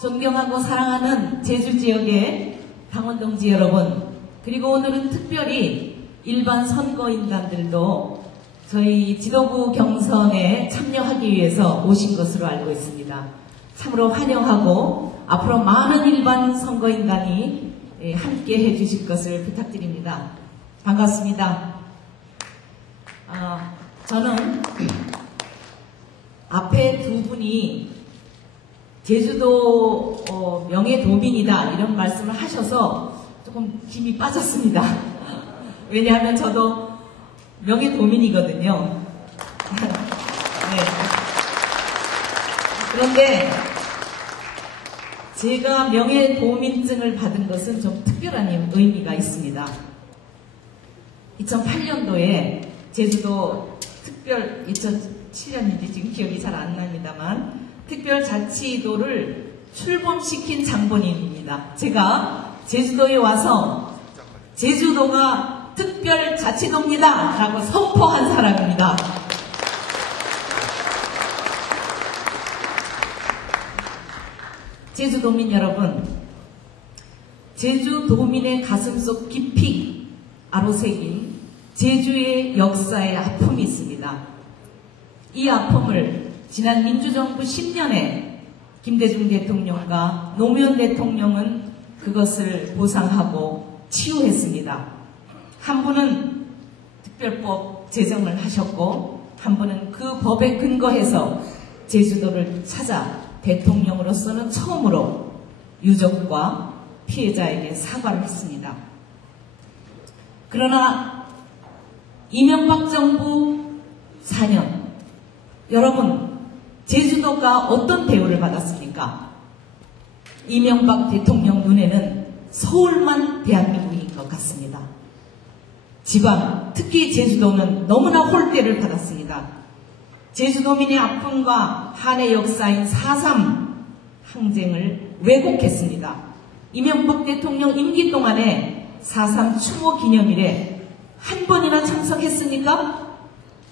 존경하고 사랑하는 제주 지역의 당원동지 여러분, 그리고 오늘은 특별히 일반 선거인단들도 저희 지도부 경선에 참여하기 위해서 오신 것으로 알고 있습니다. 참으로 환영하고 앞으로 많은 일반 선거인단이 함께 해주실 것을 부탁드립니다. 반갑습니다. 저는 앞에 두 분이 제주도 명예도민이다 이런 말씀을 하셔서 조금 힘이 빠졌습니다. 왜냐하면 저도 명예도민이거든요. 네. 그런데 제가 명예도민증을 받은 것은 좀 특별한 의미가 있습니다. 2008년도에 제주도 2007년인지 지금 기억이 잘 안 납니다만 특별자치도를 출범시킨 장본인입니다. 제가 제주도에 와서 제주도가 특별자치도입니다 라고 선포한 사람입니다. 제주도민 여러분, 제주도민의 가슴속 깊이 아로새긴 제주의 역사의 아픔이 있습니다. 이 아픔을 지난 민주정부 10년에 김대중 대통령과 노무현 대통령은 그것을 보상하고 치유했습니다. 한 분은 특별법 제정을 하셨고 한 분은 그 법에 근거해서 제주도를 찾아 대통령으로서는 처음으로 유족과 피해자에게 사과를 했습니다. 그러나 이명박 정부 4년, 여러분 제주도가 어떤 대우를 받았습니까? 이명박 대통령 눈에는 서울만 대한민국인 것 같습니다. 지방, 특히 제주도는 너무나 홀대를 받았습니다. 제주도민의 아픔과 한의 역사인 4.3 항쟁을 왜곡했습니다. 이명박 대통령 임기 동안에 4.3 추모 기념일에 한 번이나 참석했습니까?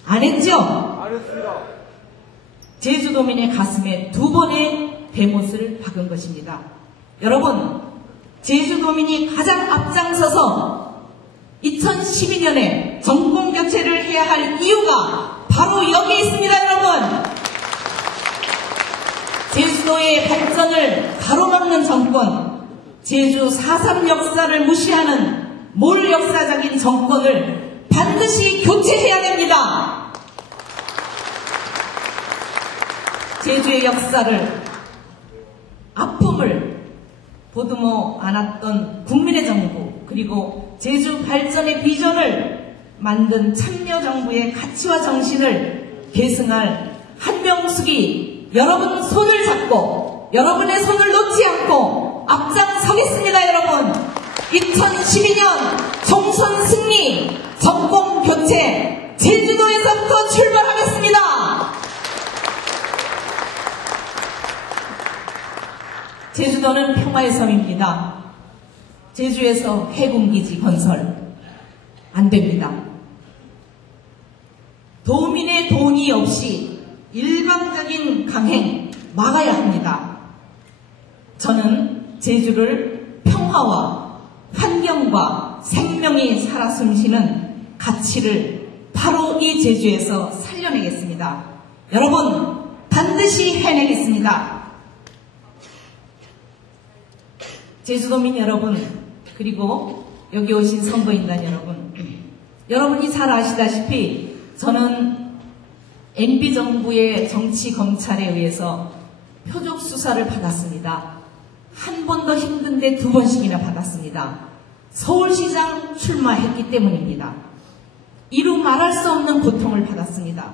안 했죠? 안 했습니다. 제주도민의 가슴에 2번의 대못을 박은 것입니다. 여러분, 제주도민이 가장 앞장서서 2012년에 정권 교체를 해야 할 이유가 바로 여기 있습니다, 여러분. 제주도의 발전을 가로막는 정권, 제주 4.3 역사를 무시하는 몰 역사적인 정권을 반드시 교체해야 됩니다. 제주의 역사를, 아픔을 보듬어 안았던 국민의 정부, 그리고 제주 발전의 비전을 만든 참여정부의 가치와 정신을 계승할 한명숙이 여러분 손을 잡고 여러분의 손을 놓지 않고 앞장서겠습니다. 여러분, 2012년 총선 승리, 정권 교체, 제주도에서부터 출발하겠습니다. 제주도는 평화의 섬입니다. 제주에서 해군기지 건설 안 됩니다. 도민의 동의 없이 일방적인 강행 막아야 합니다. 저는 제주를 평화와 환경과 생명이 살아 숨쉬는 가치를 바로 이 제주에서 살려내겠습니다. 여러분, 반드시 해내겠습니다. 제주도민 여러분, 그리고 여기 오신 선거인단 여러분, 여러분이 잘 아시다시피 저는 MB정부의 정치검찰에 의해서 표적수사를 받았습니다. 한 번 더 힘든데 2번씩이나 받았습니다. 서울시장 출마했기 때문입니다. 이루 말할 수 없는 고통을 받았습니다.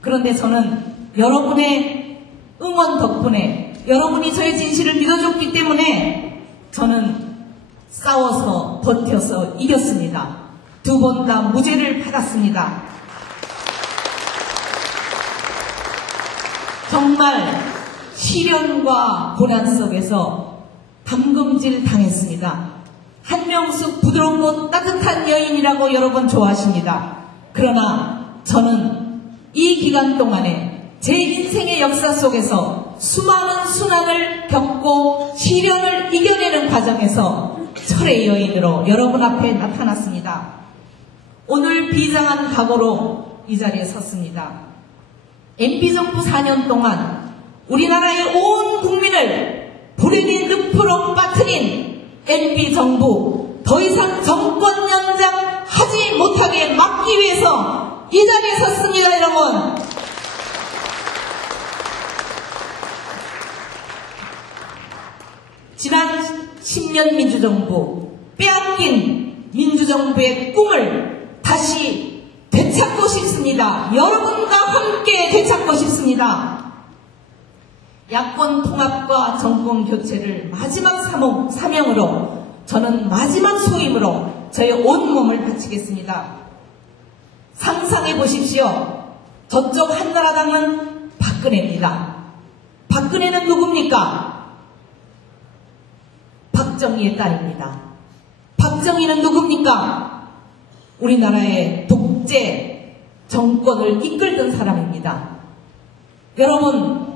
그런데 저는 여러분의 응원 덕분에 여러분이 저의 진실을 믿어줬기 때문에 저는 싸워서 버텨서 이겼습니다. 2번 다 무죄를 받았습니다. 정말 시련과 고난 속에서 담금질 당했습니다. 한명숙 부드럽고 따뜻한 여인이라고 여러분 좋아하십니다. 그러나 저는 이 기간 동안에 제 인생의 역사 속에서 수많은 순환을 겪고 시련을 이겨내는 과정에서 철의 여인으로 여러분 앞에 나타났습니다. 오늘 비장한 각오로 이 자리에 섰습니다. MB정부 4년 동안 우리나라의 온 국민을 불행의 늪으로 빠뜨린 MB정부 더 이상 정권 연장하지 못하게 막기 위해서 이 자리에 섰습니다, 여러분. 지난 10년 민주정부, 빼앗긴 민주정부의 꿈을 다시 되찾고 싶습니다. 여러분과 함께 되찾고 싶습니다. 야권 통합과 정권 교체를 마지막 사명으로 저는 마지막 소임으로 저의 온몸을 바치겠습니다. 상상해 보십시오. 저쪽 한나라당은 박근혜입니다. 박근혜는 누굽니까? 박정희의 딸입니다. 박정희는 누굽니까? 우리나라의 독재 정권을 이끌던 사람입니다. 여러분,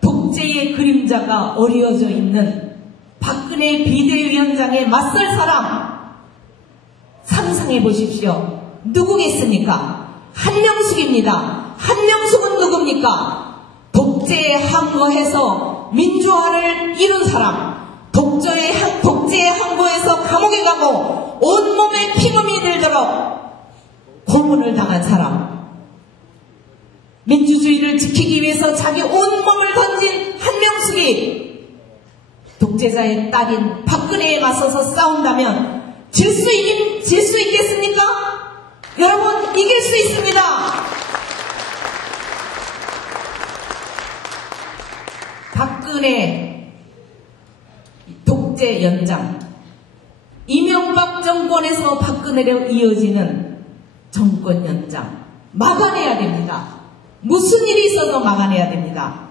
독재의 그림자가 어리어져 있는 박근혜 비대위원장에 맞설 사람 상상해 보십시오. 누구겠습니까? 한명숙입니다. 한명숙은 누굽니까? 독재에 항거해서 민주화를 이룬 사람, 독재에 항거해서 감옥에 가고 온몸에 피금이 들도록 고문을 당한 사람, 민주주의를 지키기 위해서 자기 온몸을 던진 한명숙이 독재자의 딸인 박근혜에 맞서서 싸운다면 질 수 있겠습니까? 여러분, 이길 수 있습니다. 박근혜 독재 연장, 이명박 정권에서 박근혜로 이어지는 정권 연장 막아내야 됩니다. 무슨 일이 있어도 막아내야 됩니다.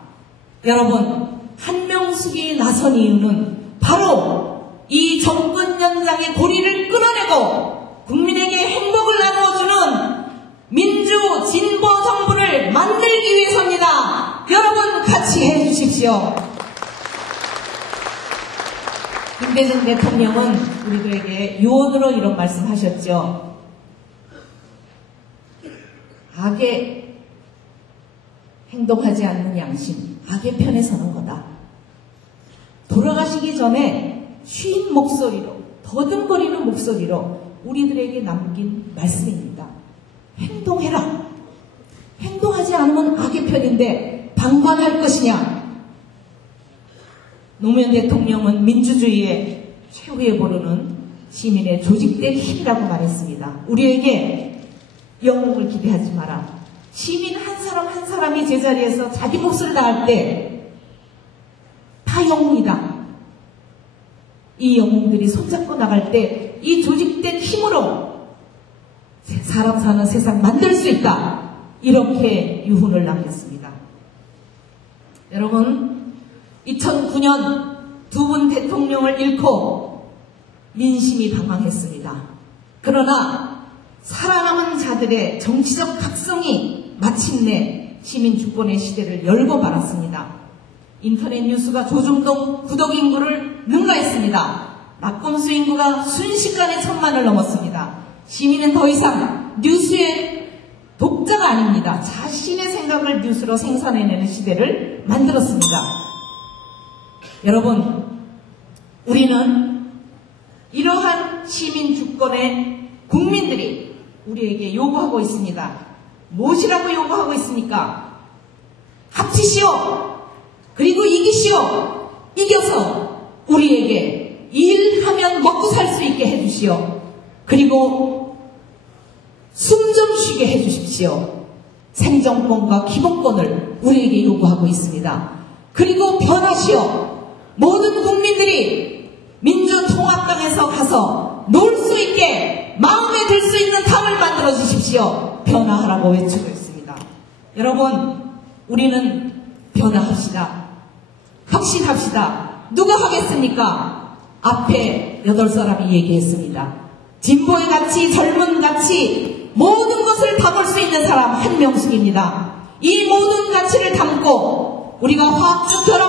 여러분, 한명숙이 나선 이유는 바로 이 정권 연장의 고리를 끊어내고 국민에게 행복을 나누어주는 민주 진보 정부를 만들기 위해서입니다. 여러분, 같이 해주십시오. 김대중 대통령은 우리들에게 유언으로 이런 말씀하셨죠. 악에 행동하지 않는 양심, 악의 편에 서는 거다. 돌아가시기 전에 쉰 목소리로, 더듬거리는 목소리로 우리들에게 남긴 말씀입니다. 행동해라. 행동하지 않으면 악의 편인데 방관할 것이냐. 노무현 대통령은 민주주의의 최후에 보르는 시민의 조직된 힘이라고 말했습니다. 우리에게 영웅을 기대하지 마라. 시민 한 사람 한 사람이 제자리에서 자기 몫을 다할 때 다 영웅이다. 이 영웅들이 손잡고 나갈 때 이 조직된 힘으로 사람 사는 세상 만들 수 있다. 이렇게 유훈을 남겼습니다. 여러분, 2009년 두 분 대통령을 잃고 민심이 방황했습니다. 그러나 살아남은 자들의 정치적 각성이 마침내 시민 주권의 시대를 열고 말았습니다. 인터넷 뉴스가 조중동 구독 인구를 능가했습니다. 낙검수 인구가 순식간에 1000만을 넘었습니다. 시민은 더 이상 뉴스의 독자가 아닙니다. 자신의 생각을 뉴스로 생산해내는 시대를 만들었습니다. 여러분, 우리는 이러한 시민 주권의 국민들이 우리에게 요구하고 있습니다. 무엇이라고 요구하고 있습니까? 합치시오. 그리고 이기시오. 이겨서 우리에게 일하면 먹고 살 수 있게 해주시오. 그리고 숨 좀 쉬게 해주십시오. 생존권과 기본권을 우리에게 요구하고 있습니다. 그리고 변하시오. 모든 국민들이 민주통합당에서 가서 놀 수 있게 마음에 들 수 있는 당을 만들어 주십시오. 변화하라고 외치고 있습니다. 여러분, 우리는 변화합시다. 혁신합시다. 누가 하겠습니까? 앞에 8사람이 얘기했습니다. 진보의 가치, 젊은 가치, 모든 것을 담을 수 있는 사람 한명숙입니다. 이 모든 가치를 담고 우리가 화학투표로